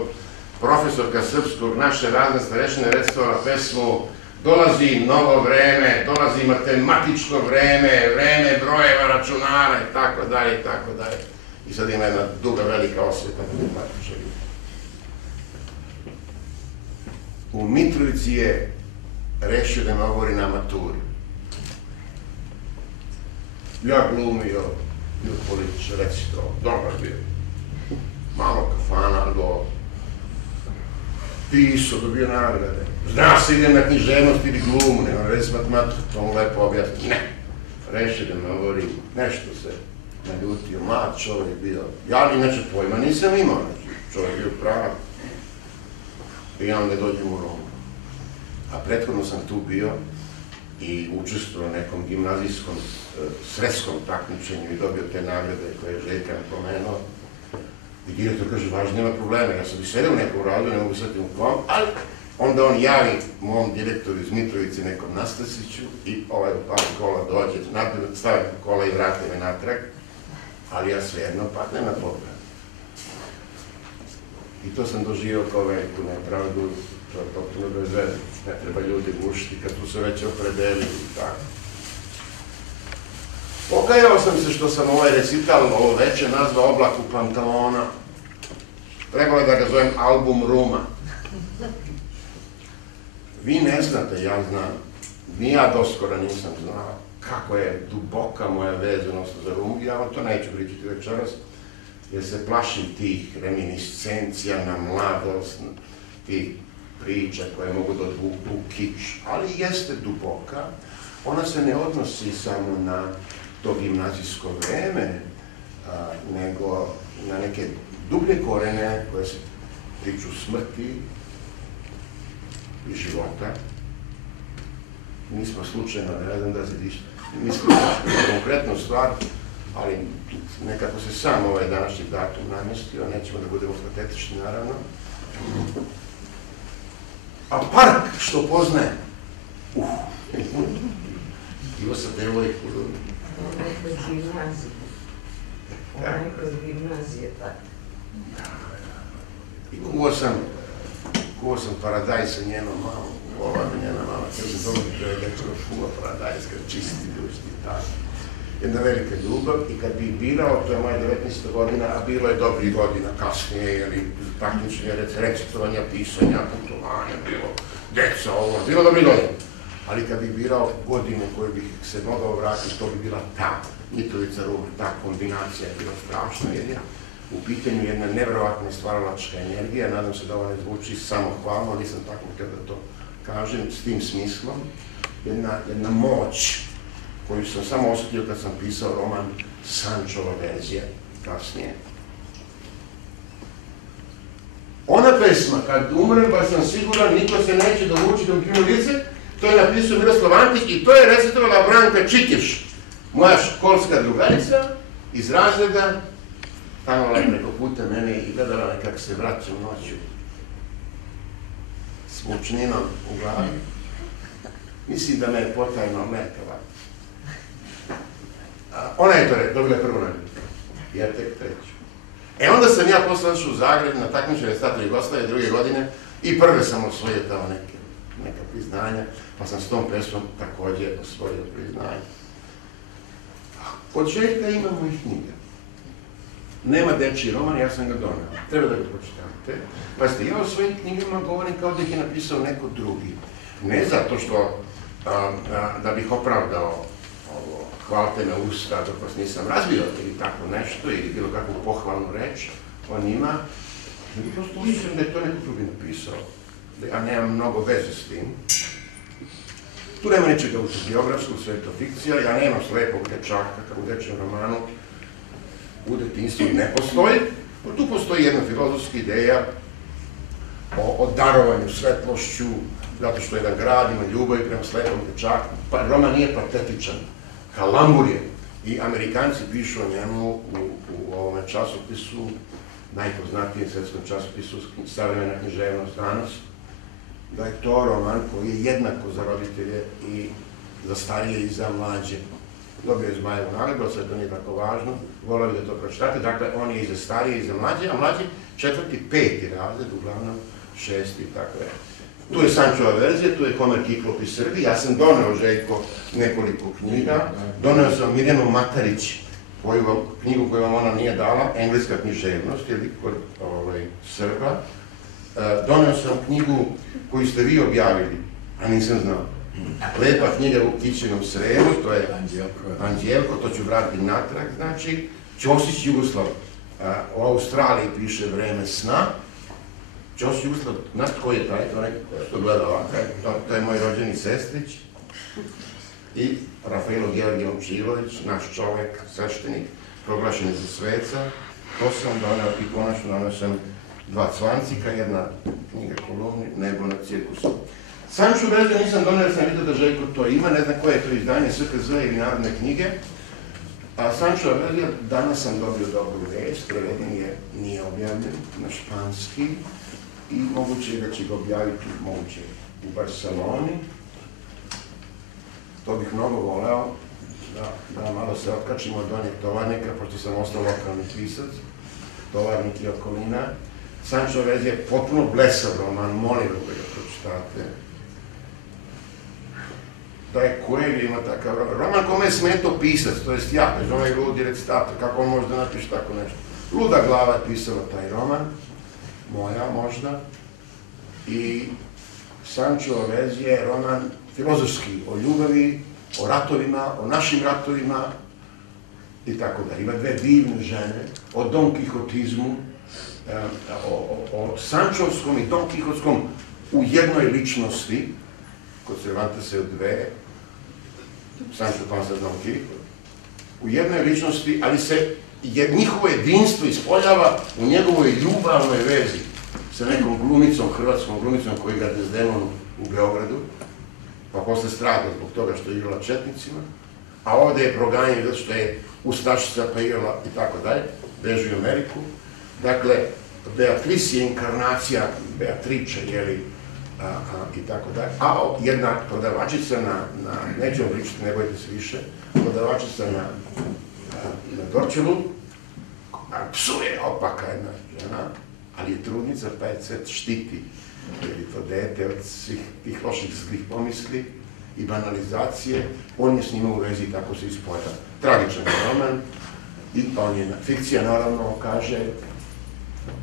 profesorka srpskog, naše razne starešine recitovala pesmu Dolazi novo vreme, dolazi matematičko vreme, vreme brojeva računara i tako dalje i tako dalje. I sad ima jedna duga velika osveta matematičara. U Mitrovici je rešio da me obori na maturi. Ja glumio, bio političar, recito, dobar bio. Malo kafana, do pisao, dobio nagrade. Zna se, idem na književnost ili glumu, nema već matematiku, to mu lepo objasni. Ne. reše da me govori, nešto se naljutio, mlad čovjek bio. Ja inače pojma nisam imao, znači čovjek bio prav. I ja onda dođem u Romu. A prethodno sam tu bio i učestvovao u nekom gimnazijskom sretskom takmičenju i dobio te nagrade koje je Željka napomenuo. I direktor kaže, važno, nema problema, ja sam i sedeo u nekom radu, ne mogu sad u kom, ali onda on javi mom direktoru iz Mitrovice, nekom Nastasiću, i ovaj opaki kola dođe, stavim kola i vrati me natrag, ali ja svejedno padnem na pogled. I to sam doživio kao veliku nepravdu, to je potpuno bez veze, ne treba ljudi gušiti kad su se već opredelili i tako. Pokajao sam se što sam ovaj recital ovo veče nazvao Oblak u pantalona. Trebalo je da ga zovem album Ruma. Vi ne znate, ja znam, ni ja doskora nisam znao kako je duboka moja vezanost za Rumu. Ja vam to neću pričati večeras, jer se plašim tih reminiscencija na mladost, tih priča koje mogu da odvuku kič, ali jeste duboka. Ona se ne odnosi samo na to gimnazijsko vreme, nego na neke dublje korene koje se tiču smrti i života. Nismo slučajno, ne znam da se mislim na konkretnu stvar, ali nekako se sam ovaj današnji datum namestio, nećemo da budemo patetični, naravno. A park što poznaje, bio sam devojku. Onaj kod gimnazije, tako. I kuo sam paradajz sa njenom mamom. Ova njena mama, kaže, dobro to je dečko kuo paradajz, kad čisti dušti i tako. Jedna velika ljubav i kad bi birao, to je moja 19. godina, a bilo je dobrih godina kasnije, jer i takmičenja, recitovanja, pisanja, putovanja, bilo deca, ovo, bilo dobrih godina. Ali kad bih birao godinu koju bih se mogao vratiti, to bi bila ta Mitrovica Rum, ta kombinacija je bila strašna, jer je u pitanju jedna nevjerovatna stvaralačka energija, nadam se da ovo ne zvuči samohvalno, nisam tako kada to kažem, s tim smislom, jedna moć koju sam samo osjetio kad sam pisao roman Sančova verzija, kasnije. Ona pesma, kad umrem, baš sam siguran, niko se neće dovući da uključim lice, to je napisao Miroslav Antić i to je recitovala Branka Čikeš, moja školska drugarica iz razreda, stanula je preko puta mene i gledala me kako se vraćam noću s mučninom u glavi. Mislim da me je potajno merkala. Ona je to dobila prvu nagradu, ja tek treću. Onda sam ja posle otišao u Zagreb na takmičenje Stata Jugoslavije druge godine i prve sam osvojio tamo neka priznanja, pa sam s tom pesmom takođe osvojio priznanje. Od Željka ima mojih knjiga. Nema dečiji roman, ja sam ga donao. Treba da ga pročitate. Pazite, ja o svojim knjigama govorim kao da ih je napisao neko drugi. Ne zato što da bih opravdao ovo, hvalite me usta dok vas nisam razvio ili tako nešto, ili bilo kakvu pohvalnu reč o njima, nego prosto mislim da je to neko drugi napisao. Ja nemam mnogo veze s tim. Tu nema ničega autobiografskog, sve je to fikcija, ja nemam slepog dečaka kao u dečjem romanu, u detinjstvu ne postoji, no tu postoji jedna filozofska ideja o darovanju svetlošću, zato što jedan grad ima ljubav prema slepom dečaku. Roman nije patetičan, kalambur je. I Amerikanci pišu o njemu u ovome časopisu, najpoznatijem svetskom časopisu Savremena književnost danas, da je to roman koji je jednako za roditelje i za starije i za mlađe. Dobio je Zmajevu nagradu, sad to nije tako važno, volio bi da to pročitate. Dakle, on je i za starije i za mlađe, a mlađi 4., 5. razred, uglavnom 6. tako je. Tu je Sančova verzija, tu je Homer Kiklop iz Srbije. Ja sam doneo Željko nekoliko knjiga. Doneo sam Mirjanu Matarić, knjigu koju vam ona nije dala, Engleska književnost, ili kod Srba. Doneo sam knjigu koju ste vi objavili, a nisam znao. Lepa knjiga u Kićenom Sremu, to je Anđelko, to ću vratiti natrag, znači. Ćosić Jugoslav, u Australiji piše Vreme sna. Ćosić Jugoslav, znate koji je taj, to neko što gleda ovako, to je moj rođeni sestrić. I Rafailo Georgije Momčilović, naš čovjek, sveštenik, proglašen je za sveca. To sam doneo i konačno doneo sam 2 cvancika, jedna knjiga kolumni, Nebo na cirkusu. Sanču Vezija nisam donio, jer sam vidio da Željko to ima, ne znam koje je to izdanje, SKZ ili Narodne knjige. A Sanču Vezija, danas sam dobio dobru vest, preveden je, nije objavljen na španski i moguće je da će ga objaviti u Barceloni. To bih mnogo voleo, da malo se otkačimo od onih tovarnika, pošto sam ostao lokalni pisac, tovarnik i okolina. Sančo Vezija je potpuno blesav roman, molim da ga pročitate. Da je Coelho ima takav roman kome je smetao pisac, to jest ja, bez onaj ludi recitator, kako on može da napiše tako nešto. Luda glava je pisala taj roman, moja možda, i Sančo Vezija je roman filozofski, o ljubavi, o ratovima, o našim ratovima i tako da. Ima 2 divne žene, o Don Quixotizmu, o Sančovskom i Don Quixotskom u jednoj ličnosti, kod Cervantesa je 2, Sancho Panza Don Quixote, u jednoj ličnosti, ali se njihovo jedinstvo ispoljava u njegovoj ljubavnoj vezi sa nekom glumicom, hrvatskom glumicom koji ga Desdemonu u Beogradu, pa posle strada zbog toga što je igrala četnicima, a ovde je proganjen zato što je ustašica pa igrala i tako dalje, beži u Ameriku. Dakle, Beatrice je inkarnacija Beatrice, jeli, i tako dalje, a jedna prodavačica neću vam pričati, ne bojte se više, prodavačica na Dorčelu, psuje, opaka jedna žena, ali je trudnica, pa je Cet štiti, jer je to dete od svih tih loših zlih pomisli i banalizacije, on je s njima u vezi i tako se ispoja. Tragičan roman, i on je fikcija, naravno, kaže,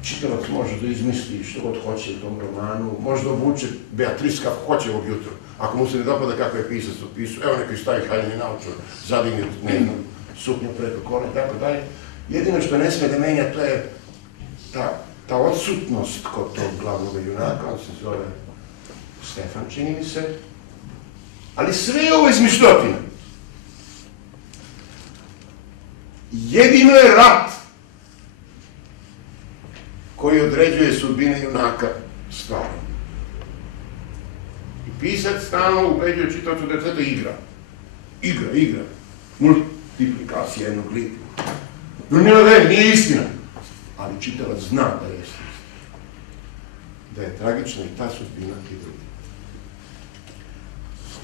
čitalac može da izmisli što god hoće u tom romanu, može da obuče Beatrice kako hoće ovog jutra. Ako mu se ne dopada kako je pisac opisao, evo neki stavi haljeni naučar, zadigne dnevnu suknju preko kola i tako dalje. Jedino što ne sme da menja, to je ta odsutnost kod tog glavnog junaka, on se zove Stefan, čini mi se, ali sve je ovo izmišljotina. Jedino je rat koji određuje sudbine junaka stvarno. I pisac stalno ubeđuje čitaocu da je sve to igra. Igra. Multiplikacija jednog lika. No nije istina. Ali čitalac zna da je istina. Da je tragična i ta sudbina i drugi.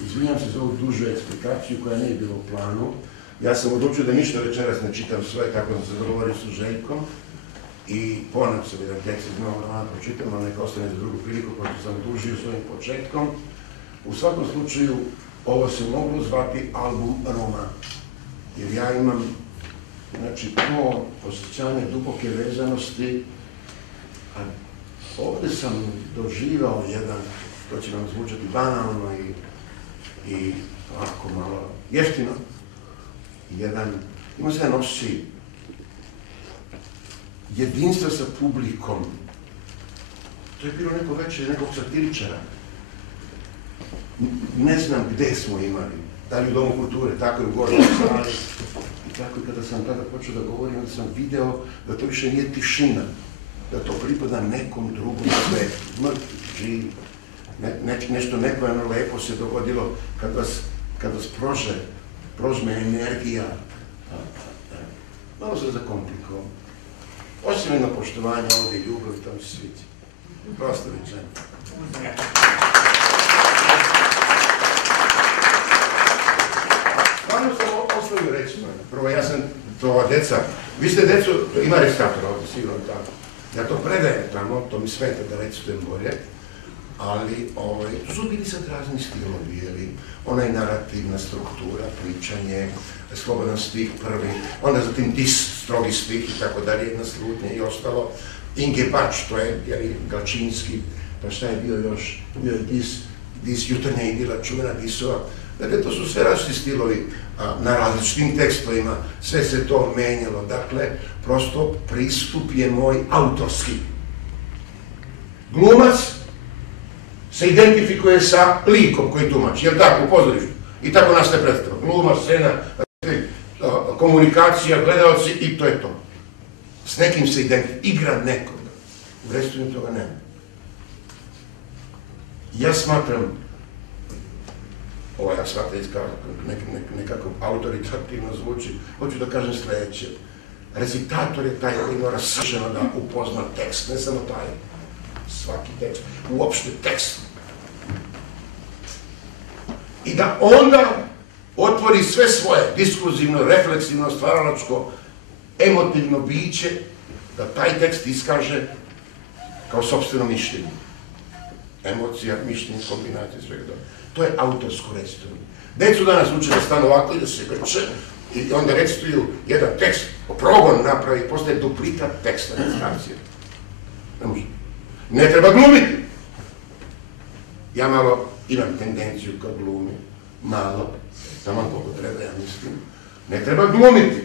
Izvinjam se za ovu dužu eksplikaciju koja nije bila u planu. Ja sam odlučio da ništa večeras ne čitam sve kako sam se dogovorio sa Željkom. I ponad sam jedan tekst iz novog romana pročitam, ali neka ostane za drugu priliku, pošto sam dužio svojim početkom. U svakom slučaju, ovo se moglo zvati album roman. Jer ja imam, znači, to osjećanje duboke vezanosti, a ovde sam doživao jedan, to će vam zvučati banalno i ovako malo jeftino, imao se jedan osjećaj jedinstva sa publikom. To je bilo neko večer nekog satiričara. Ne znam gde smo imali, da li u Domu kulture, tako i u Gornjoj sali. I tako i kada sam tada počeo da govorim, onda sam video da to više nije tišina, da to pripada nekom drugom svetu, mrtvi, živi. Nešto nepojemno lepo se dogodilo kad vas prožme energija. Malo se zakomplikovao. Osim jedno poštovanje ovdje i ljubav, to mi se sviđa. Prosto rečeno. Stvarno sam ostavio reći, prvo ja sam, to ova deca, vi ste decu, ima restator ovdje, sigurno tamo. Ja to predajem tamo, to mi sveta da recitujem bolje, ali to su bili sad razni stilovi, ona je narativna struktura, pričanje, slobodan stih prvi, onda zatim strogi stih i tako dalje, jedna slutnja i ostalo. Inge Bač, to je Galčinski, pa šta je bio još, bio je dis jutarnja idila, čuvena disova. Dakle, to su sve različiti stilovi na različitim tekstovima, sve se to menjalo. Dakle, prosto pristup je moj autorski. Glumac se identifikuje sa likom koji tumači, jel tako, u pozorištu? I tako nastaje predstava. Gluma, scena, komunikacija, gledalci i to je to. S nekim se igra nekoga. U Restoranu toga nema. Ja smatram, ja shvatam nekako autoritativno zvuči, hoću da kažem sledeće. Recitator je taj koji mora savršeno da upozna tekst, ne samo taj, svaki tekst, uopšte tekst. I da onda otvori sve svoje diskurzivno, refleksivno, stvaralačko, emotivno biće, da taj tekst iskaže kao sopstveno mišljenje. Emocija, mišljenje, kombinacija, svega toga. To je autorsko recitovanje. Decu danas uče da stanu ovako i da se grče i onda recituju jedan tekst, progon napravi i postaje duplikat teksta, recitacije. Ne može. Ne treba glumiti. Ja malo imam tendenciju kad glumim, malo, samo koliko treba, ja mislim. Ne treba glumiti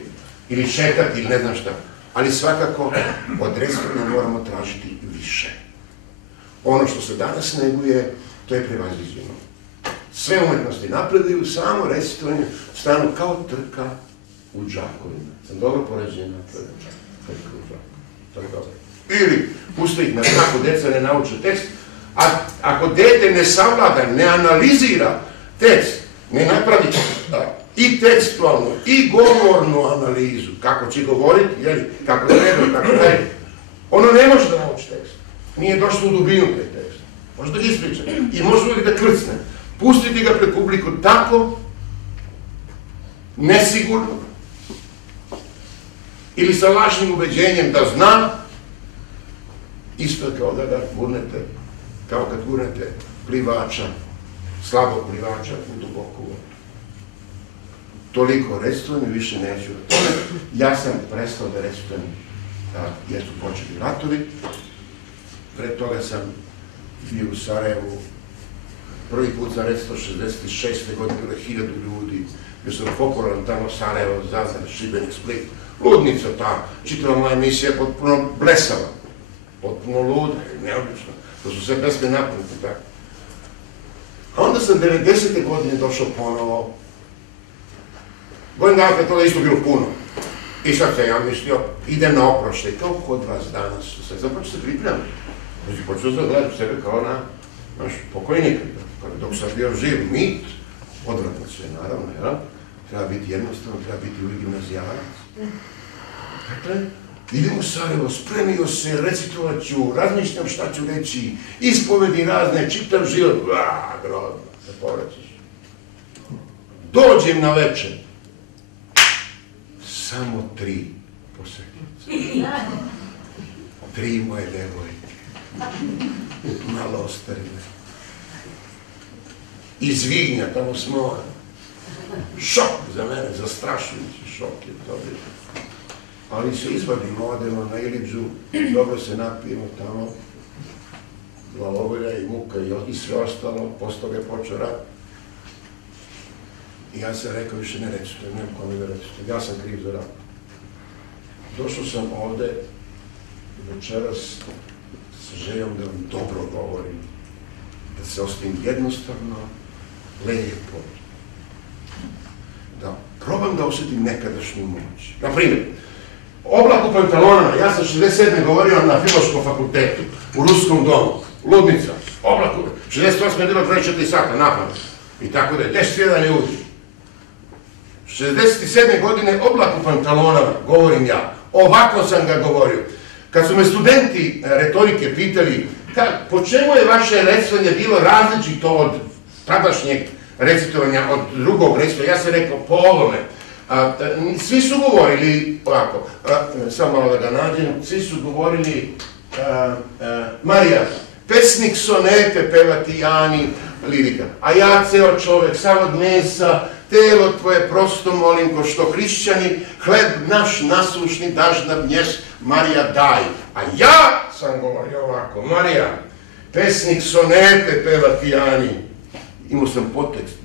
ili šetati ili ne znam šta, ali svakako od recitovanja moramo tražiti više. Ono što se danas neguje, to je prevaziđeno. Sve umetnosti napreduju, samo recitovanje stanu kao trka u džakovima. Sam dobro poređenje napravio. Trka u džakovima. To je dobro. Ili pusti ih na kako deca ne nauče tekst, a ako dete ne savlada, ne analizira tekst, ne napravi i tekstualnu, i govornu analizu, kako će govoriti, kako treba, kako treba, ono ne može da nauči tekst. Nije došlo u dubinu taj tekst. Može da ispriča i može uvijek da krcne. Pustiti ga pred publiku tako, nesigurno, ili sa lažnim ubeđenjem da zna, isto kao da ga gurnete, kao kad gurnete plivača, slabog plivača u duboku vodu. Toliko recitujem i više neću o tome. Ja sam prestao da recitujem jer su počeli ratovi. Pred toga sam bio u Sarajevu. Prvi put sam recitao 66. godine, bilo je 1000 ljudi. Bio sam popularan tamo, Sarajevo, Zadar, Šibenik, Split. Ludnica ta, čitava moja emisija je potpuno blesava. Potpuno luda, neobično. To su sve pesme napunite, tako. A onda sam 90. godine došao ponovo. Godin dana kad toga isto bilo puno. I sad sam ja mislio, idem na oproštaj, kao kod vas danas. Sad sam počeo se pripremati. Znači, počeo sam gledati sebe kao na pokojnika. Dok sam bio živ, mit, odvratno sve, naravno, jel? Treba biti jednostavno, treba biti uvijek gimnazijalac. Dakle, idem u Sarajevo, spremio se, recitovat ću, razmišljam šta ću reći, ispovedi razne, čitav život, grozno, se povraćaš. Dođem na večer, samo 3 posetnice. 3 moje devojke, malo ostarine. Iz Vignja, tamo s mora. Šok za mene, zastrašujući šok je to bilo. Ali se izvadimo, odemo na Ilidžu, dobro se napijemo tamo, glavobolja i muka i sve ostalo, posle toga je počeo rat. I ja sam rekao, više ne recitujem, nemam kome da recitujem, ja sam kriv za rat. Došao sam ovde večeras sa željom da vam dobro govorim, da se ostavim jednostavno, lepo, da probam da osjetim nekadašnju moć. Naprimjer, oblak u pantalonama, ja sam 67. govorio na Filološkom fakultetu, u Ruskom domu, ludnica, oblak u... 68. je bilo 24 sata, napamet, i tako da je, 10.000 ljudi. 67. godine oblak u pantalonama, govorim ja, ovako sam ga govorio. Kad su me studenti retorike pitali, po čemu je vaše recitovanje bilo različito od tadašnjeg recitovanja, od drugog recitovanja, ja sam rekao po ovome. Svi su govorili, ovako, samo malo da ga nađem, svi su govorili, Marija, pesnik sonete pevati Jani, lirika, a ja ceo čovek, sam od mesa, telo tvoje prosto molim, ko što hrišćani, hleb naš nasušni daš nam njes, Marija daj. A ja sam govorio ovako, Marija, pesnik sonete pevati Jani, imao sam potekst,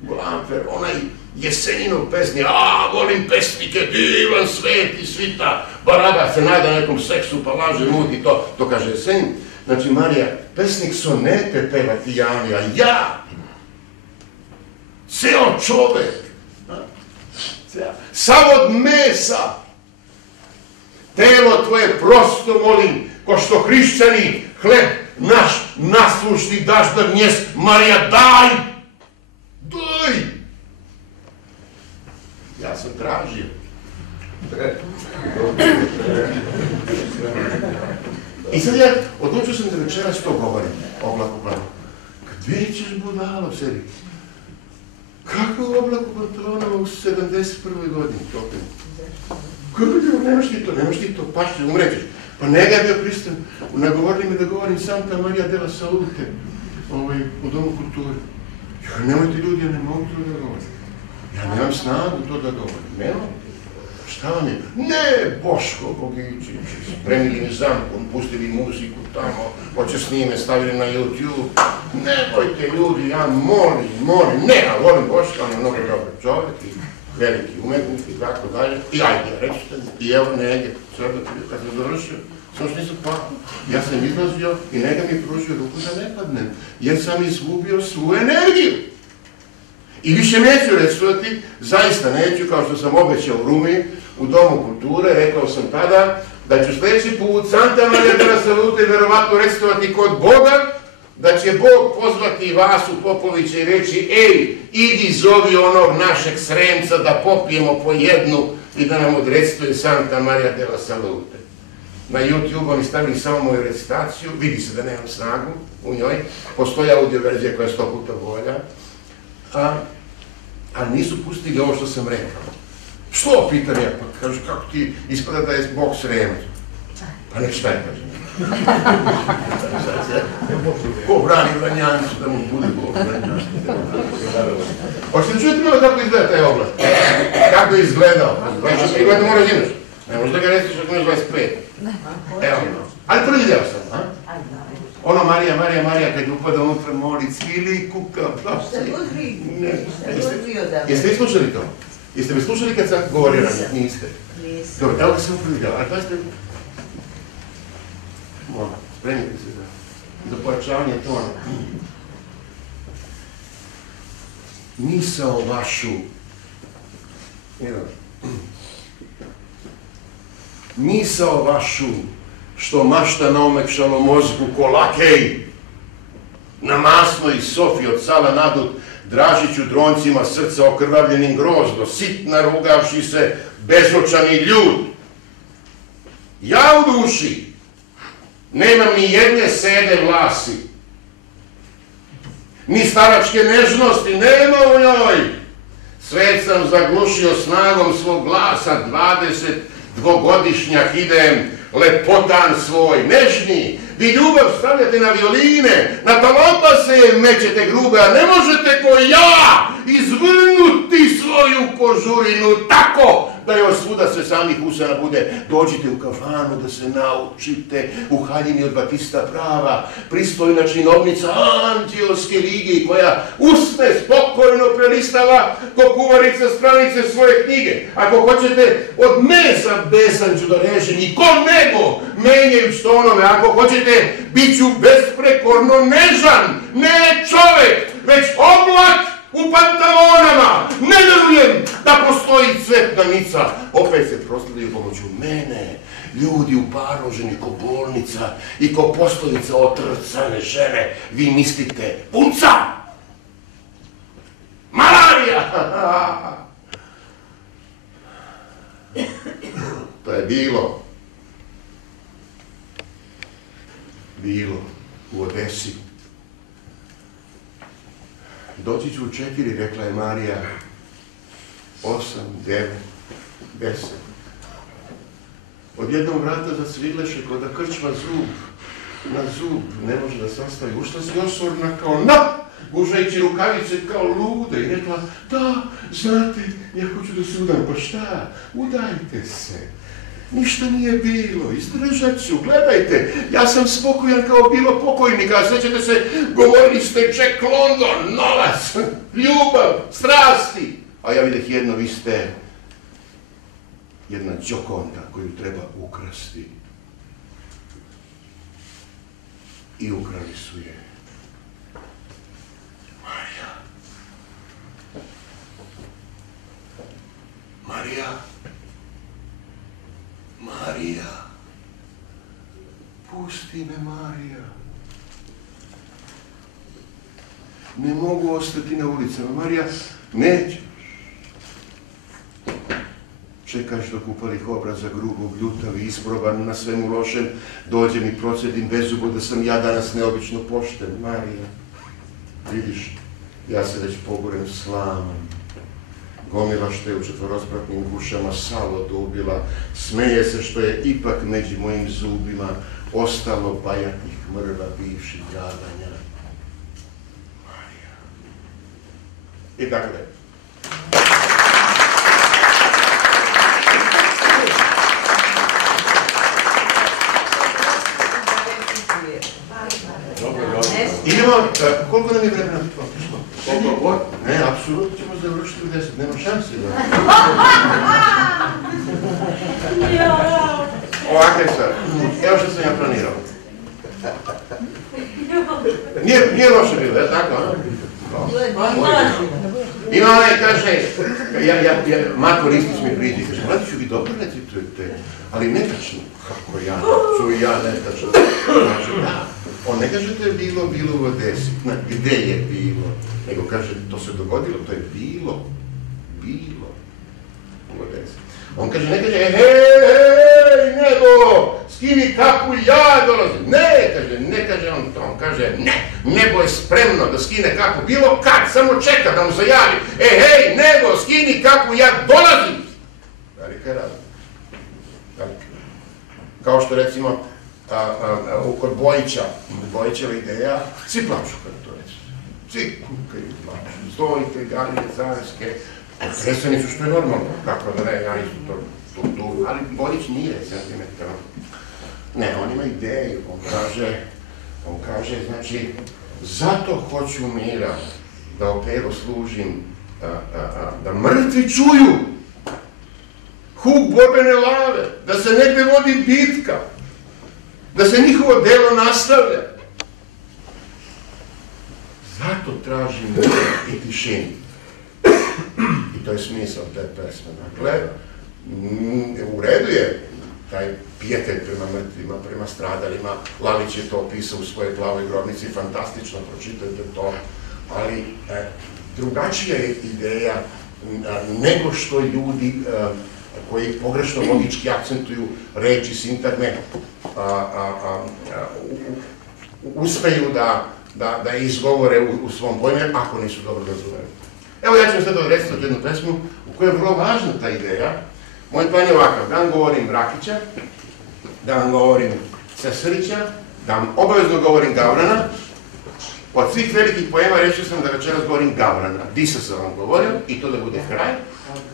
Bulanfer, onaj Jeseninov pesnik, volim pesnike, divan svet i svita, Baraba se najda nekom seksu pa laže mudi, to kaže Jesenin. Znači, Marija, pesnik sonete pevati Jani, a ja Ceo čovek. Sav od mesa. Telo tvoje prosto molim, ko što hrišćani hleb naš naslušni daš da mnjes, Marija, daj! Daj! Ja sam tražio. I sad ja odlučio sam da večeras to govorim, oblaku planu. Kad vidjet ćeš budalo sebi. Kako u oblaku pantronama u 71. godini topim? Kako nemaš ti to, pašće, umrećeš. Pa njega je bio pristan, nagovorili me da govorim Santa Maria della Salute u Domu kulture. Ja, nemojte ljudi, ja ne mogu to da govorim. Ja nemam snagu to da govorim, nemam. Šta vam je? Ne, Boško Bogićić, spremili mi zamku, pustili muziku tamo, hoće snime, stavili na YouTube. Nemojte ljudi, ja molim, ne, ja volim Boška, on je mnogo dobar čovjek i veliki umetnik i tako dalje. I ajde, recite mi, i evo Nege, sad kad sam završio, samo što nisam pao. Ja sam izlazio i Nega mi pružio ruku da ne padnem, jer sam izgubio svu energiju. I više neću recitovati, zaista neću, kao što sam obećao u Rumi, u Domu kulture, rekao sam tada da ću sljedeći put Santa Maria della Salute verovatno recitovati kod Boga, da će Bog pozvati Vasu Popovića i reći, ej, idi zovi onog našeg Sremca da popijemo po jednu i da nam odrecituje Santa Maria della Salute. Na YouTube oni stavili samo moju recitaciju, vidi se da nemam snagu u njoj, postoji audio verzija koja je 100 puta bolja, ali nisu pustili ovo što sam rekao. Što, pitam ja, pa kažu, kako ti ispada da je Bog Sremac? Pa nek šta je, kažem. Ko brani Vranjancu da mu bude Bog Vranjancu? Hoćete da čujete malo kako izgleda taj oblast? Kako je izgledao? 24 godine moraš imaš. Ne možeš da ga restiš ako imaš 25. Evo, ali prvi deo sam, a? Ono Marija, kad upada unutra moli, cvili, kuka, plaši. Jeste li slušali to? Jeste me slušali kad sam govorio ranije? Niste. Dobro, evo ga sam prvi deo, ali pazite. Molim, spremite se za pojačavanje tona. Misao vašu, misao vašu, što mašta na omekšanom mozgu ko lakej, na masnoj sofi od sala nadut, dražiću droncima srca okrvavljenim grozdo, sitna rugavši se, bezočani ljud. Ja u duši nemam ni jedne sede vlasi, ni staračke nežnosti, nema u njoj. Svet sam zaglušio snagom svog glasa, 22-godišnjak idem, lepotan svoj, nežni, vi ljubav stavljate na violine, na talopase mećete grube, a ne možete ko ja izvrnuti svoju kožurinu tako da joj svuda se samih usana bude. Dođite u kafanu da se naučite u haljini od Batista prava, pristojna činovnica Anđelske lige koja usne spokojno prelistava ko kuvarica stranice svoje knjige. Ako hoćete od mesa besanđu da reže, niko nego menjajući tonove. Ako hoćete, bit ću besprekorno nežan, ne čovek, već oblak u pantalonama. Ne verujem da postoji cvetnanica. Opet se proslavljaju pomoću mene ljudi uparoženi ko bolnica i ko poslovica otrcane žene. Vi mislite, punca! Malarija! To je bilo u Odesi. Doći ću u 4, rekla je Marija, 8, 9, 10. Odjednom vrata zacvileše ko da krčma zub na zub, ne može da sastavi. Ušla si osorna kao gužajući rukavice kao lude i rekla, da, znate, ja hoću da se udam. Pa šta, udajte se. Ništa nije bilo, izdržat ću, gledajte, ja sam spokojan kao bilo pokojnika, sjećate se, govorili ste Jack London, novac, ljubav, strasti, a ja videh jedno, vi ste jedna Gioconda koju treba ukrasti. I ukrali su je. Marija, pusti me, Marija. Ne mogu ostati na ulicama. Marija, nećeš. Čekaš dok upalih obraza grubog, ljutav i isproban na svemu lošem, dođem i procedim bezubo da sam ja danas neobično pošten. Marija, vidiš, ja se već pogorem slamom. Gomila što je u četvorospratnim gušama salo dubila, smeje se što je ipak među mojim zubima ostalo bajatnih mrva bivših jadanja. Marija. I tako da je. Idemo, koliko nam je vremena otišlo? Koliko? Ne, apsolutno ćemo završiti u 10, nema šanse da. Ovakve stvari. Evo što sam ja planirao. Nije loše bilo, je tako? Ima onaj, kaže, Marko Ristić mi priđe, kaže, Mladiću, vi dobro recitujete, ali netačno. Kako ja, čuj ja netačno. Znači, da. On ne kaže da je bilo u Odesi, gde je bilo, nego kaže to se dogodilo, to je bilo u Odesi. On kaže, ne kaže, hej, nebo, skini kapu, ja dolazim. Ne kaže on to, on kaže, nebo je spremno da skine kapu, bilo kad, samo čeka da mu se javi, hej, nebo, skini kapu, ja dolazim. Velika je razlika. Kao što recimo, kod Bojićeva ideja, svi plaču kada to reći. Svi kukaju i plaču. Zdojke, Galije, Carske, kresani su što je normalno, kako da ne, ja nisu to, ali Bojić nije sentimentalan. Ne, on ima ideju, on kaže, znači, zato hoću mira, da operu služim, da mrtvi čuju huk borbene lave, da se negde vodi bitka, da se njihovo delo nastavlja. Zato tražim mir i tišinu. I to je smisao te pesme. Dakle, u redu je taj pijetet prema mrtvima, prema stradalima. Lalić je to opisao u svojoj Plavoj grobnici, fantastično, pročitajte to. Ali drugačija je ideja nego što ljudi koji pogrešno logički akcentuju reči, sintagme, uspeju da izgovore u svom pojmu, ako nisu dobro razumeli. Evo ja ću vam sad recitati jednu pesmu u kojoj je vrlo važna ta ideja. Moj plan je ovakav, da vam govorim Rakića, da vam govorim Cesarića, da vam obavezno govorim Gavrana. Od svih velikih poema rešio sam da večeras govorim Gavrana. Disa sam vam govorio i to da bude kraj.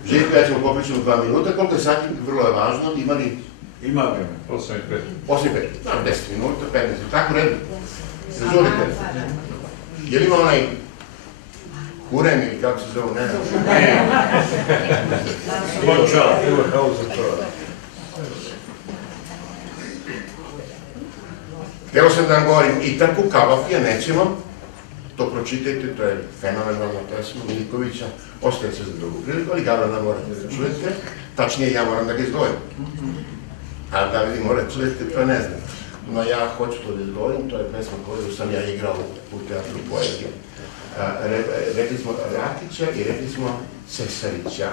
Željko, ja ćemo popričati u 2 minuta. Koliko je sati? Vrlo je važno. Ima li? Ima vreme. 8:05. 8:05. 10 minuta, 15. Tako redu? Razumite? Je li ima onaj Kurem ili kako se zove? Ne. Končala. Evo kao za to. Hteo sam da vam govorim i Trku Kavafija, nećemo. To pročitajte, to je fenomenalna pesma Milikovića. Ostaje se za drugu priliku, ali Gavrana morate da čujete. Tačnije, ja moram da ga izgovorim. A da vi morate čujete, to ne znam. No ja hoću to da izgovorim, to je pesma koju sam ja igrao u teatru Poezije. Rekli smo Rakića i rekli smo Cesarića.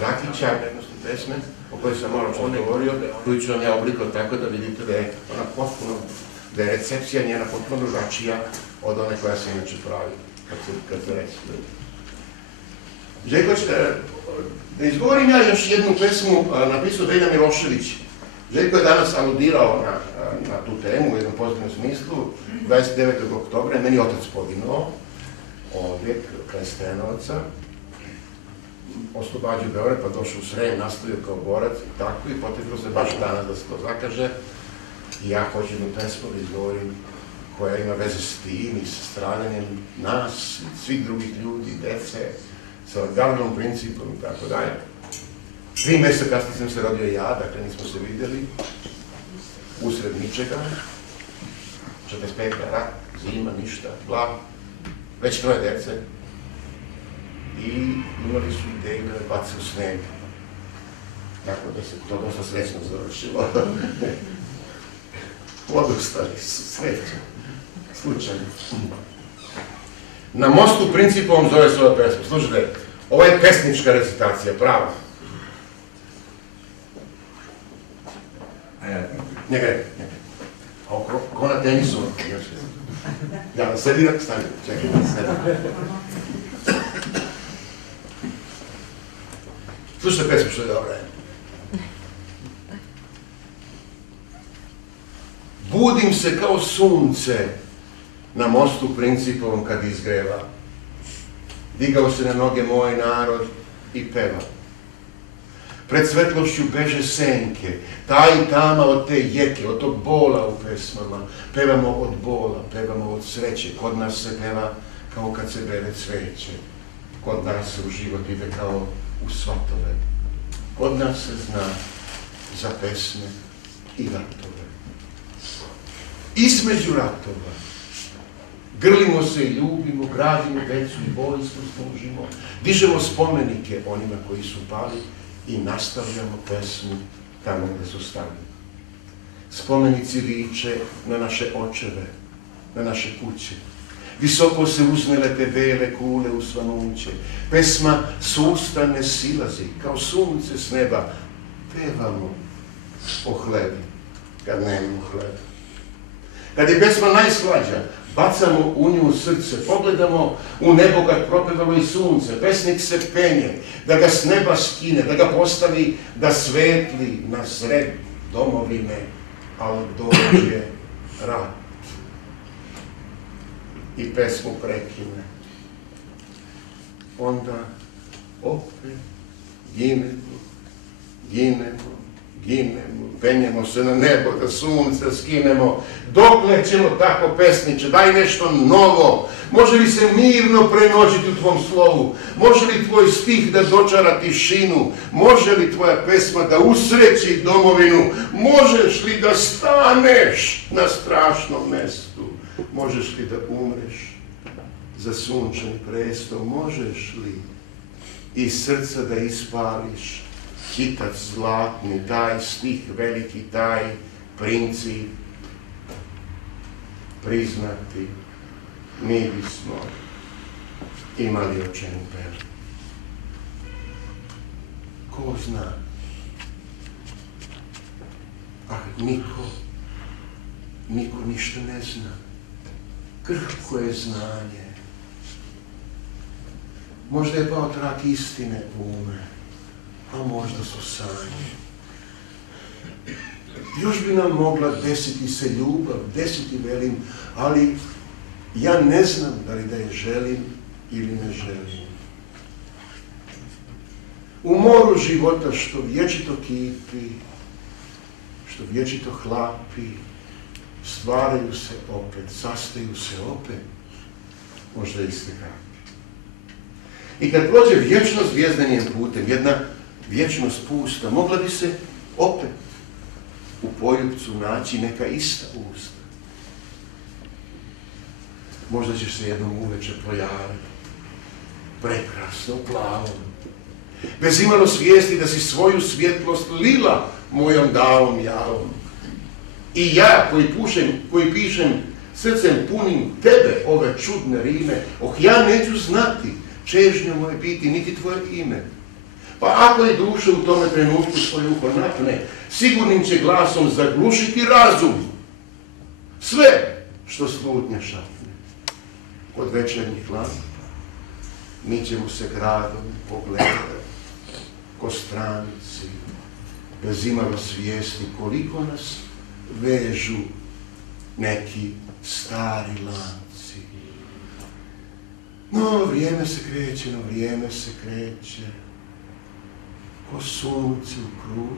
Rakića, prednosti pesme, o kojoj sam malo što govorio, koju ću vam ja oblikao tako da vidite da je ona potpuno, da je recepcija njena potpuno drugačija od one koja se inače pravi, kad se recituje. Željko, da izgovorim ja još jednu pesmu, napisao Velja Milošević. Željko je danas aludirao na tu temu u jednom pozitivnom smislu. 29. oktobra je meni otac poginuo, ovdje, kraj Stenovca. Oslobađao Beograd, pa došao u Srem, nastavio kao borac i tako, i poteklo se baš danas da se to zakaže. I ja hoću jednu pesmu da izgovorim koja ima veze s tim i sa stradanjem nas, svih drugih ljudi, dece, sa Gavrinom principom i tako dalje. 3 mjeseca kasnije sam se rodio ja, dakle nismo se vidjeli, usred ničega, 45. rat, zima, ništa, bla, već 3 dece. I imali su ideju da me baci u sneg. Tako da se to dosta srećno završilo. Odustali su, sreće. Slučajno. Na mostu principom zove se ova pesma. Slušajte, ovo je pesnička recitacija, prava. Njega je. A ko na tenisu? Ja, sedi na stani. Čekaj, sedi. Slušajte pesmu što je dobra. Budim se kao sunce na mostu principovom kad izgreva. Digao se na noge moj narod i peva. Pred svetlošću beže senke, ta i tama od te jeke, od tog bola u pesmama. Pevamo od bola, pevamo od sreće. Kod nas se peva kao kad se bere cveće. Kod nas se u život ide kao u svatove. Kod nas se zna za pesme i ratove. Između ratova grlimo se i ljubimo, gradimo decu i vojstvo služimo, dižemo spomenike onima koji su pali i nastavljamo pesmu tamo gde su stali. Spomenici liče na naše očeve, na naše kuće. Visoko se uznele te bele kule u svanuće. Pesma susta ne silazi, kao sunce s neba. Pevamo o hlebi, kad nemamo hleba. Kad je pesma najslađa, bacamo u nju srce, pogledamo u nebo kad propevalo i sunce. Pesnik se penje, da ga s neba skine, da ga postavi, da svetli na sred domovine, ali dođe rat. I pesmu prekine. Onda opet ginemo, penjemo se na nebo da sunce skinemo. Dokle ćemo tako, pesniče, daj nešto novo. Može li se mirno prenoćiti u tvom slovu? Može li tvoj stih da dočara tišinu? Može li tvoja pesma da usreći domovinu? Možeš li da staneš na strašnom mestu? Možeš li da umreš za sunčani presto? Možeš li iz srca da ispališ hitac zlatni, taj stih veliki, taj princip priznati? Mi bismo imali o čemu pevati. Ko zna? Ah, niko ništa ne zna. Krhko je znanje. Možda je pao trak istine ume, a možda su sanje. Još bi nam mogla desiti se ljubav, desiti velim, ali ja ne znam da li da je želim ili ne želim. U moru života što vječito kipi, što vječito hlapi, stvaraju se opet, sastaju se opet, možda iste kapi. I kad prođe vječnost zvjezdanim putem, jedna vječnost pusta, mogla bi se opet u poljupcu naći neka ista usta. Možda će se jednom uveče pojaviti, prekrasno, plavom, bez imalo svijesti da si svoju svjetlost lila mojom davom javom. I ja koji pišem srcem punim tebe ove čudne rime, ja neću znati čežnjo moje biti, niti tvoje ime. Pa ako je duša u tome trenutku svoje uho napne, sigurnim će glasom zaglušiti razum. Sve što slutnja šapne. Kod večernjih lampa mi ćemo se gradom pogledati ko stranici, bez imalo svijesti koliko nas vežu neki stari lanci. No, vrijeme se kreće, ko sunce u krugu.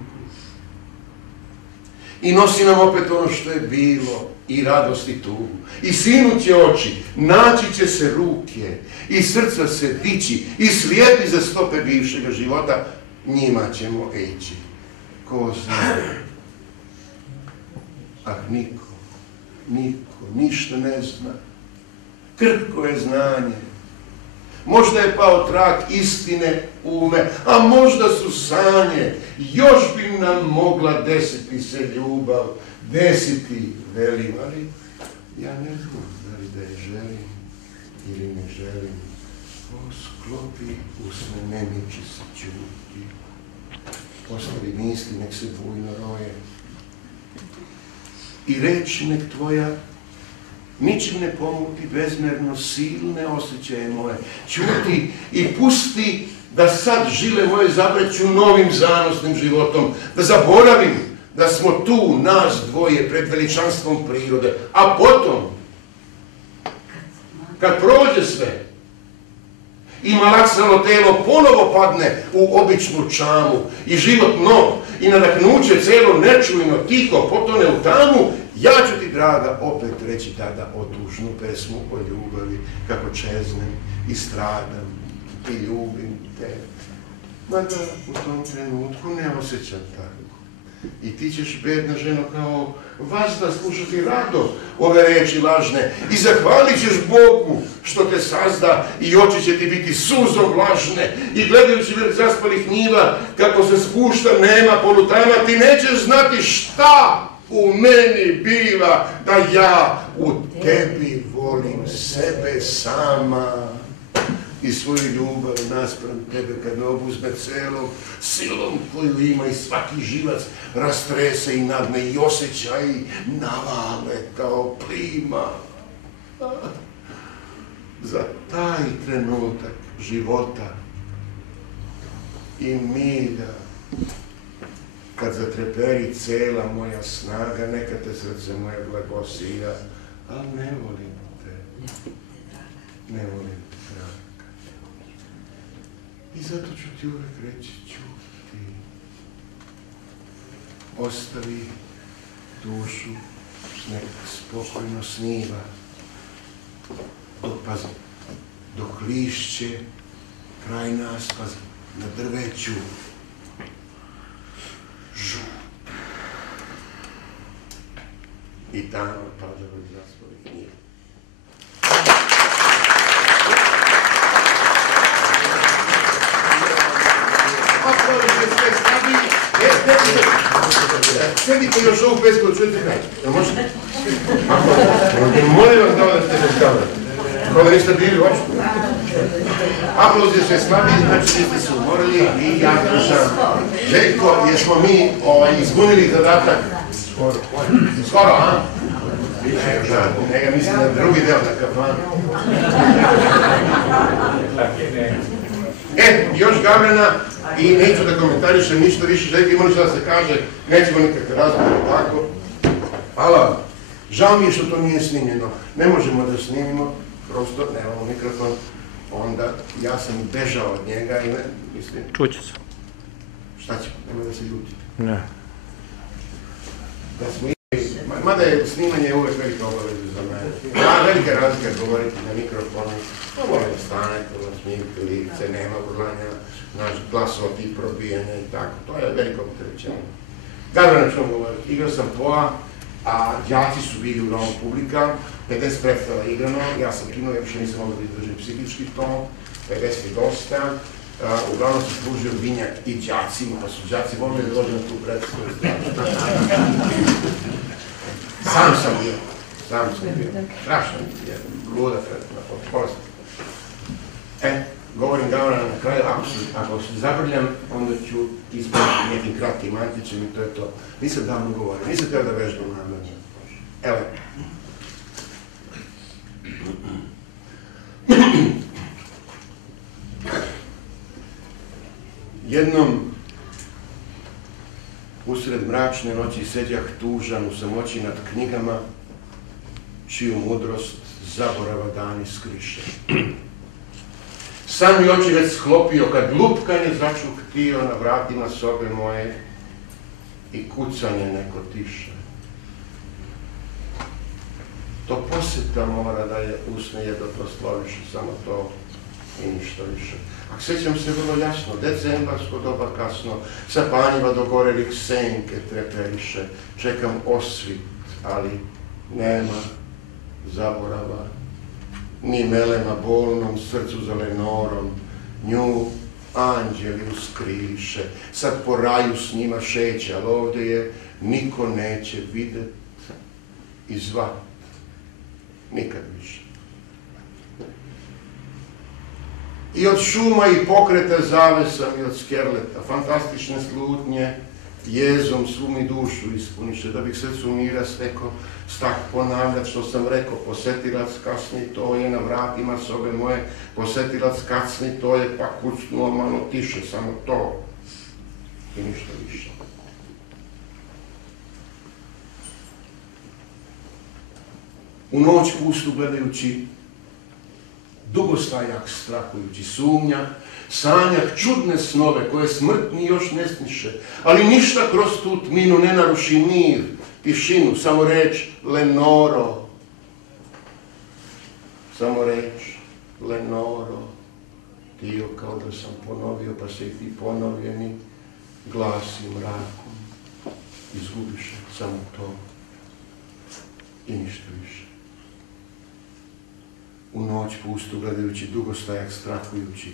I nosi nam opet ono što je bilo, i radost i tugu. I sinuće oči, naći će se ruke, i srca se dići, i slijepi za stope bivšega života, njima ćemo ići. Ko zna? Ah, niko, ništa ne zna. Krhko je znanje. možda je pao trag istine ume, a možda su sanje, još bi nam mogla desiti se ljubav, desiti, velim, ali ja ne znam da je želim ili ne želim. Sklopi usne, ne miči se, čuti, ostavi misli, nek se bujno roje. I reči nek tvoja ničim ne pomuti bezmerno silne osjećaje moje. Čuti i pusti da sad žile moje zabreću novim zanosnim životom, da zaboravim da smo tu, nas dvoje, pred veličanstvom prirode, a potom, kad prođe sve, i malaksano telo ponovo padne u običnu čamu i život nov i nadahnuće celo nečujno tiho potone u tamu, ja ću ti, draga, opet reći tada otužnu pesmu o ljubavi, kako čeznem i stradam i ljubim te. Mada u tom trenutku ne osjećam tako. I ti ćeš, bedna ženo, kao vazda slušati rado ove reči lažne i zahvalit ćeš Bogu što te sazda i oči će ti biti suzom vlažne i gledajući vrh zaspalih njiva kako se spušta nema polutama, ti nećeš znati šta u meni biva da ja u tebi volim sebe sama i svoju ljubav naspram tebe kad me obuzme celom silom koju ima i svaki živac rastrese i nadne i osjećaj navale kao plima. Za taj trenutak života i mira kad zatreperi cela moja snaga, neka te srce moje blagosija, ali ne volim te. Ne volim te, draga. I zato ću ti uvek reći, čuti. Ostavi dušu, nek spokojno sniva. Pazi, dok lišće kraj nas, pazi, na drveću žuti. I tamo pada od zaspalih njiva. Sedite još ovu pesmu, čujete kraj. Možete? Molim vas da odete bez kamera. Kao da niste bili uopšte. Aplauzi sve slabiji, znači niste se umorili i ja držam. Željko, jesmo mi izgunili zadatak? Skoro, a? Nega mislim na drugi deo na kafanu. Još Gavrana i neću da komentarišem ništa više, Željko ima ništa da se kaže, nećemo nikakve razgovore tako. Hvala. Žao mi je što to nije snimljeno. Ne možemo da snimimo, prosto nemamo mikrofon. Onda ja sam bežao od njega i ne, mislim... Čuće se. Šta će? Nemoj da se ljuti. Ne. Da smo mada je snimanje uvek velika obaveza za mene. Ja, velika razlika govoriti na mikrofonu. Pa molim da stanete, da smirite lice, nema urlanja, naš glasoti, probijanja i tako. To je veliko opterećenje. Gavrana ću vam govoriti. Igrao sam poa, a đaci su bili uglavnom publika, 50 predstava igrano, ja sam kinuo, jer više nisam mogao da izdržim psihički to, 50 je dosta, uglavnom se pružio vinjak i đacima, pa su đaci volili da dođe na tu predstavu. Sam sam bio, strašno je, luda predstava, bolest. Govorim Gavrana na kraju, ako se zabrljam, onda ću ispraviti nekim kratkim antičem i to je to. Nisam davno govorio, nisam teo da vežbam namjerno. Evo. Jednom, usred mračne noći, seđah tužan u samoći nad knjigama, čiju mudrost zaborava dani skriše. San mi oči već sklopio, kad lupkanje začuh htio na vratima sobe moje i kucanje neko tiše. To posjeta mora da je usne jedno prosloviše, samo to i ništa više. A sjećam se vrlo jasno, decembarsko doba kasno, sa panjima dogorelih senke treperiše, čekam osvit, ali nema zaborava ni melema bolnom srcu za Lenorom, nju anđeli uskriše, sad po raju s njima šeće, ali ovdje je niko neće vidjet i zvat, nikad više. I od šuma i pokreta zavesam i od skerleta, fantastične slutnje, jezom svu mi dušu ispuniše, da bih srcu mira stekao, stak ponavljat što sam rekao, posetilac kasni to je na vratima sobe moje, posetilac kasni to je, pa kucnuo malo tiše, samo to i ništa više. U noć pustu gledajući, dugostajak strahujući, sumnjak, sanjak čudne snove koje smrtni još ne sniše, ali ništa kroz tu tminu ne naruši mir, tišinu, samo reč Lenoro. Samo reč Lenoro. Tio kao da sam ponovio, pa se i ti ponovljeni glasi mrakom. Izgubiše samo to i ništa više. U noć pustu gledajući, dugostajak strahujući.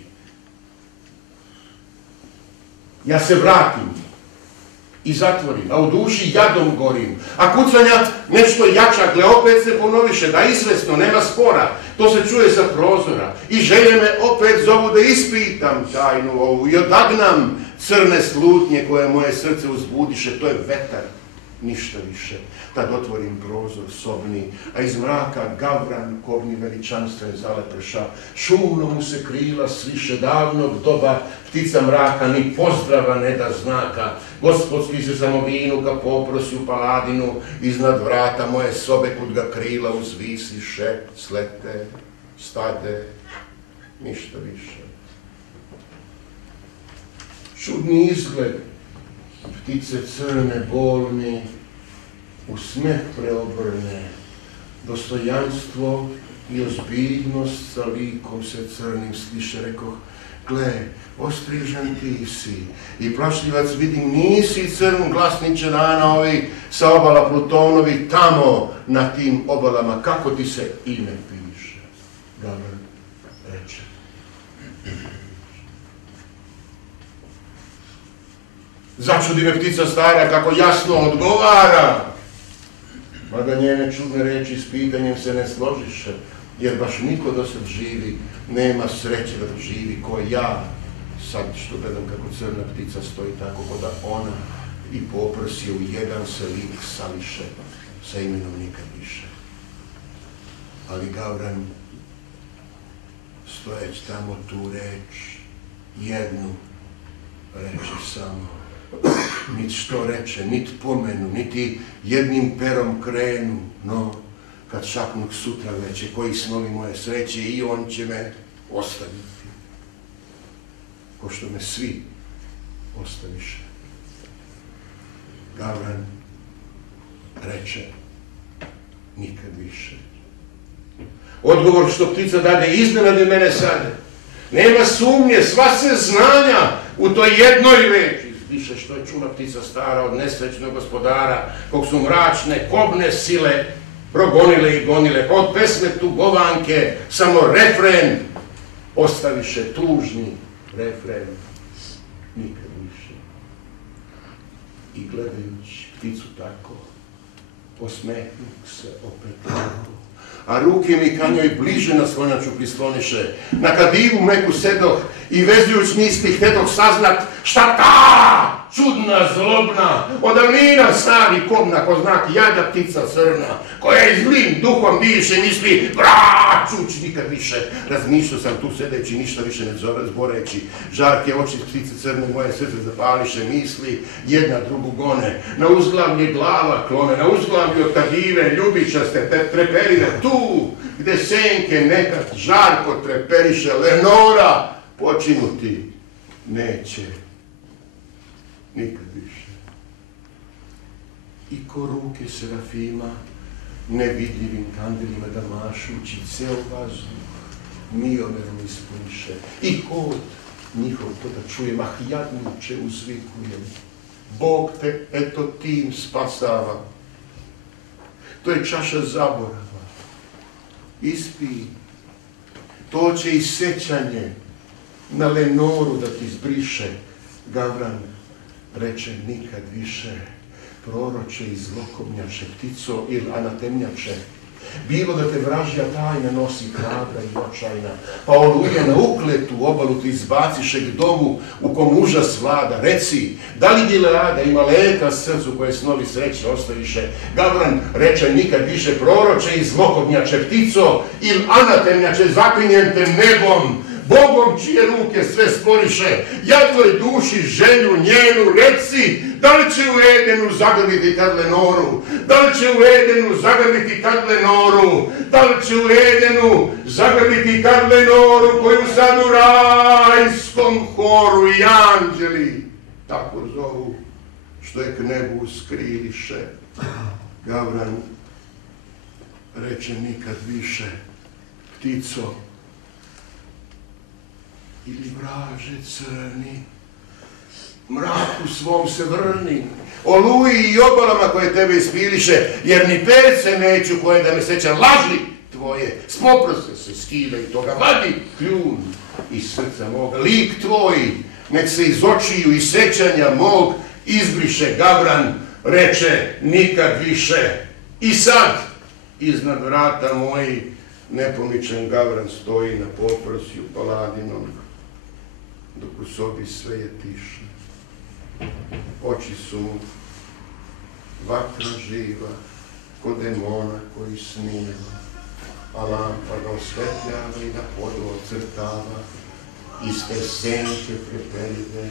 Ja se vratim i zatvorim, a u duši jadom gorim. A kucanja nešto jača, gle opet se ponoviše, da izvesno, nema spora. To se čuje sa prozora. I želje me opet zovu da ispitam tajnu ovu i odagnam crne slutnje koje moje srce uzbudiše. To je vetar, ništa više. Tad otvorim prozor sobni, a iz mraka gavran kobni veličanstven zalepreša. Šumno mu se krila sviše davnog doba, ptica mraka ni pozdrava ne da znaka. Gospodski se samovinu ka poprosi u paladinu, iznad vrata moje sobe kud ga krila uzvisiše, slete, stade, ništa više. Čudni izgled, ptice crne, bolne, u smeh preobrne, dostojanstvo i ozbiljnost sa likom se crnim sliše, rekoh, gle, ostrižen ti si i plašljivac vidim, nisi crn glasniče dana ovi sa obala Plutonovi, tamo na tim obalama, kako ti se ime piše? Gavran reče. Začudi me ptica stara kako jasno odgovara, mada njene čudne reči s pitanjem se ne složiše, jer baš niko do sad živi nema sreće da živi ko ja. Sad što gledam kako crna ptica stoji tako ko da ona i poprsi u jedan se lik sališe, sa imenom nikad više. Ali Gavran, stojeć tamo tu reč, jednu reči samo. Nit što reče, nit pomenu, niti jednim perom krenu, no, kad šapnuk sutra veće, koji snovi moje sreće, i on će me ostaviti. Ko što me svi ostaviše. Gavran reče, nikad više. Odgovor što ptica dade iznenadi mene sad. Nema sumnje, sva se znanja u toj jednoj reči. Više što je čula ptica stara od nesrećnog gospodara, kog su mračne, kobne sile progonile i gonile, pa od pesme tugovanke samo refren ostaviše, tužni refren, nikad više. I gledajući pticu tako, posmehnuk se opet tako, a ruke mi ka njoj bliže na slonjaču prisloniše. Na kadivu meku sedoh i vezujuć misli htetoh saznat šta ta čudna, zlobna, od davnina stari kobna, ko znak jada ptica crna, koja je zlim duhom diše, misli bra, čuć nikad više. Razmišljao sam tu sedeći, ništa više ne zboreći. Žarke oči ptice crne moje srce zapališe, misli jedna drugu gone. Na uzglavlje glava klone, na uzglavlje od kadive ljubičaste treperine, tu gde senke nekad žarko treperiše, Lenora počinuti neće nikad više. I ko ruke serafima nevidljivim kandilima da mašući ceo vazduh miomerom ispuniše. I hod njihov to da čujem, ah jadniče uzvikujem, Bog te eto tim spasava. To je čaša zaborava. Ispi to će i sećanje na Lenoru da ti zbriše. Gavran reče nikad više, proroče i zlokovnjače, ptico ili anatemnjače. Bilo da te vražja tajna nosi hrabra i očajna, pa oluje na ukletu obalu ti izbaciše k domu u kom užas vlada. Reci, da li Gileada ima leta srcu koje snovi sreće ostaviše? Gavran reče nikad više, proroče i zlokovnjače, ptico ili anatemnjače, zaklinjem te nebom, Bogom čije ruke sve sporiše, jadnoj duši želju njenu, reci, da li će u Edenu zagrliti kad Lenoru, da li će u Edenu zagrliti kad Lenoru, da li će u Edenu zagrliti kad Lenoru, koju sad u rajskom horu i anđeli tako zovu, što je k nebu skriliše. Gavran reče nikad više, ptico, ili vraže crni, mraku svom se vrni, oluji i obalama koje tebe ispiliše, jer ni perce neću koje da me seća laži tvoje, spoprose se skida i toga, vadi kljun iz srca moga, lik tvoj, nek se iz očiju i sećanja mog izbriše. Gavran reče nikad više. I sad, iznad vrata moji, nepomičan Gavran stoji na potprsju paladinom, dok u sobi sve je tiše. Oči su mu vatra živa, kod demona koji sniva, a lampa ga osvetljava i na podu ocrtava iste senke prepelive,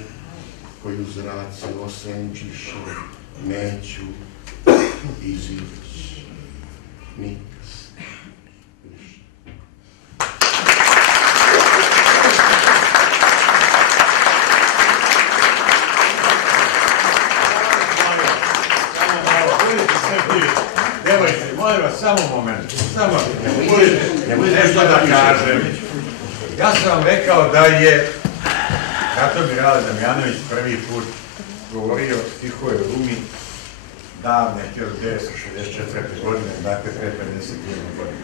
koju zraci osenčiše, neću izići nikad. Devojte, molim vas, samo moment, samo nešto da kažem. Ja sam vam rekao da je Katomir Rale Damjanović prvi put govorio stihove o Rumi davne 1964. godine, dakle pre 51 godine.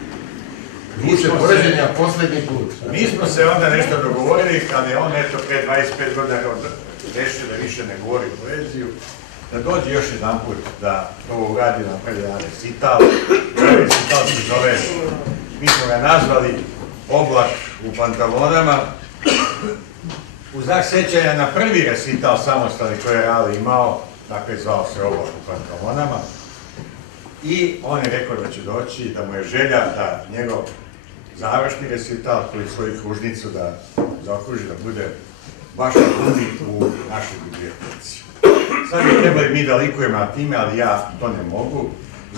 Vuče poređenja posljednji put. Mi smo se onda nešto dogovorili, kada je on eto pre 25 godina rešio da više ne govori poeziju, da dođe još jedan put da to uradi na prvi jedan recital. Recital se zove, mi smo ga nazvali Oblak u pantalonama, u znak sećanja na prvi recital samostalni koji je Rale imao, dakle zvao se Oblak u pantalonama. I on je rekao da će doći, da mu je želja da njegov završni recital, koji svoju kružnicu da zaokruži, da bude baš u našoj biblioteci. Sad bi trebali mi da likujemo na time, ali ja to ne mogu.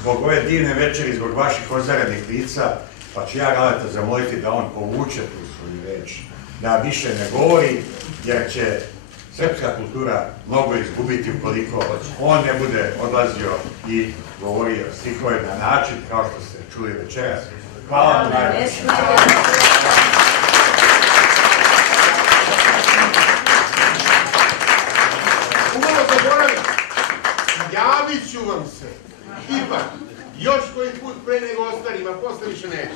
Zbog ove divne večeri, zbog vaših ozarenih lica, pa ću ja Raleta zamoliti da on povuče tu svoju reč, da više ne govori, jer će srpska kultura mnogo izgubiti ukoliko on ne bude odlazio i govorio stihove na način kao što ste čuli večeras. Hvala vam najviše. Javit ću vam se, ipak, još koji put pre nego ostarima, posle više neću.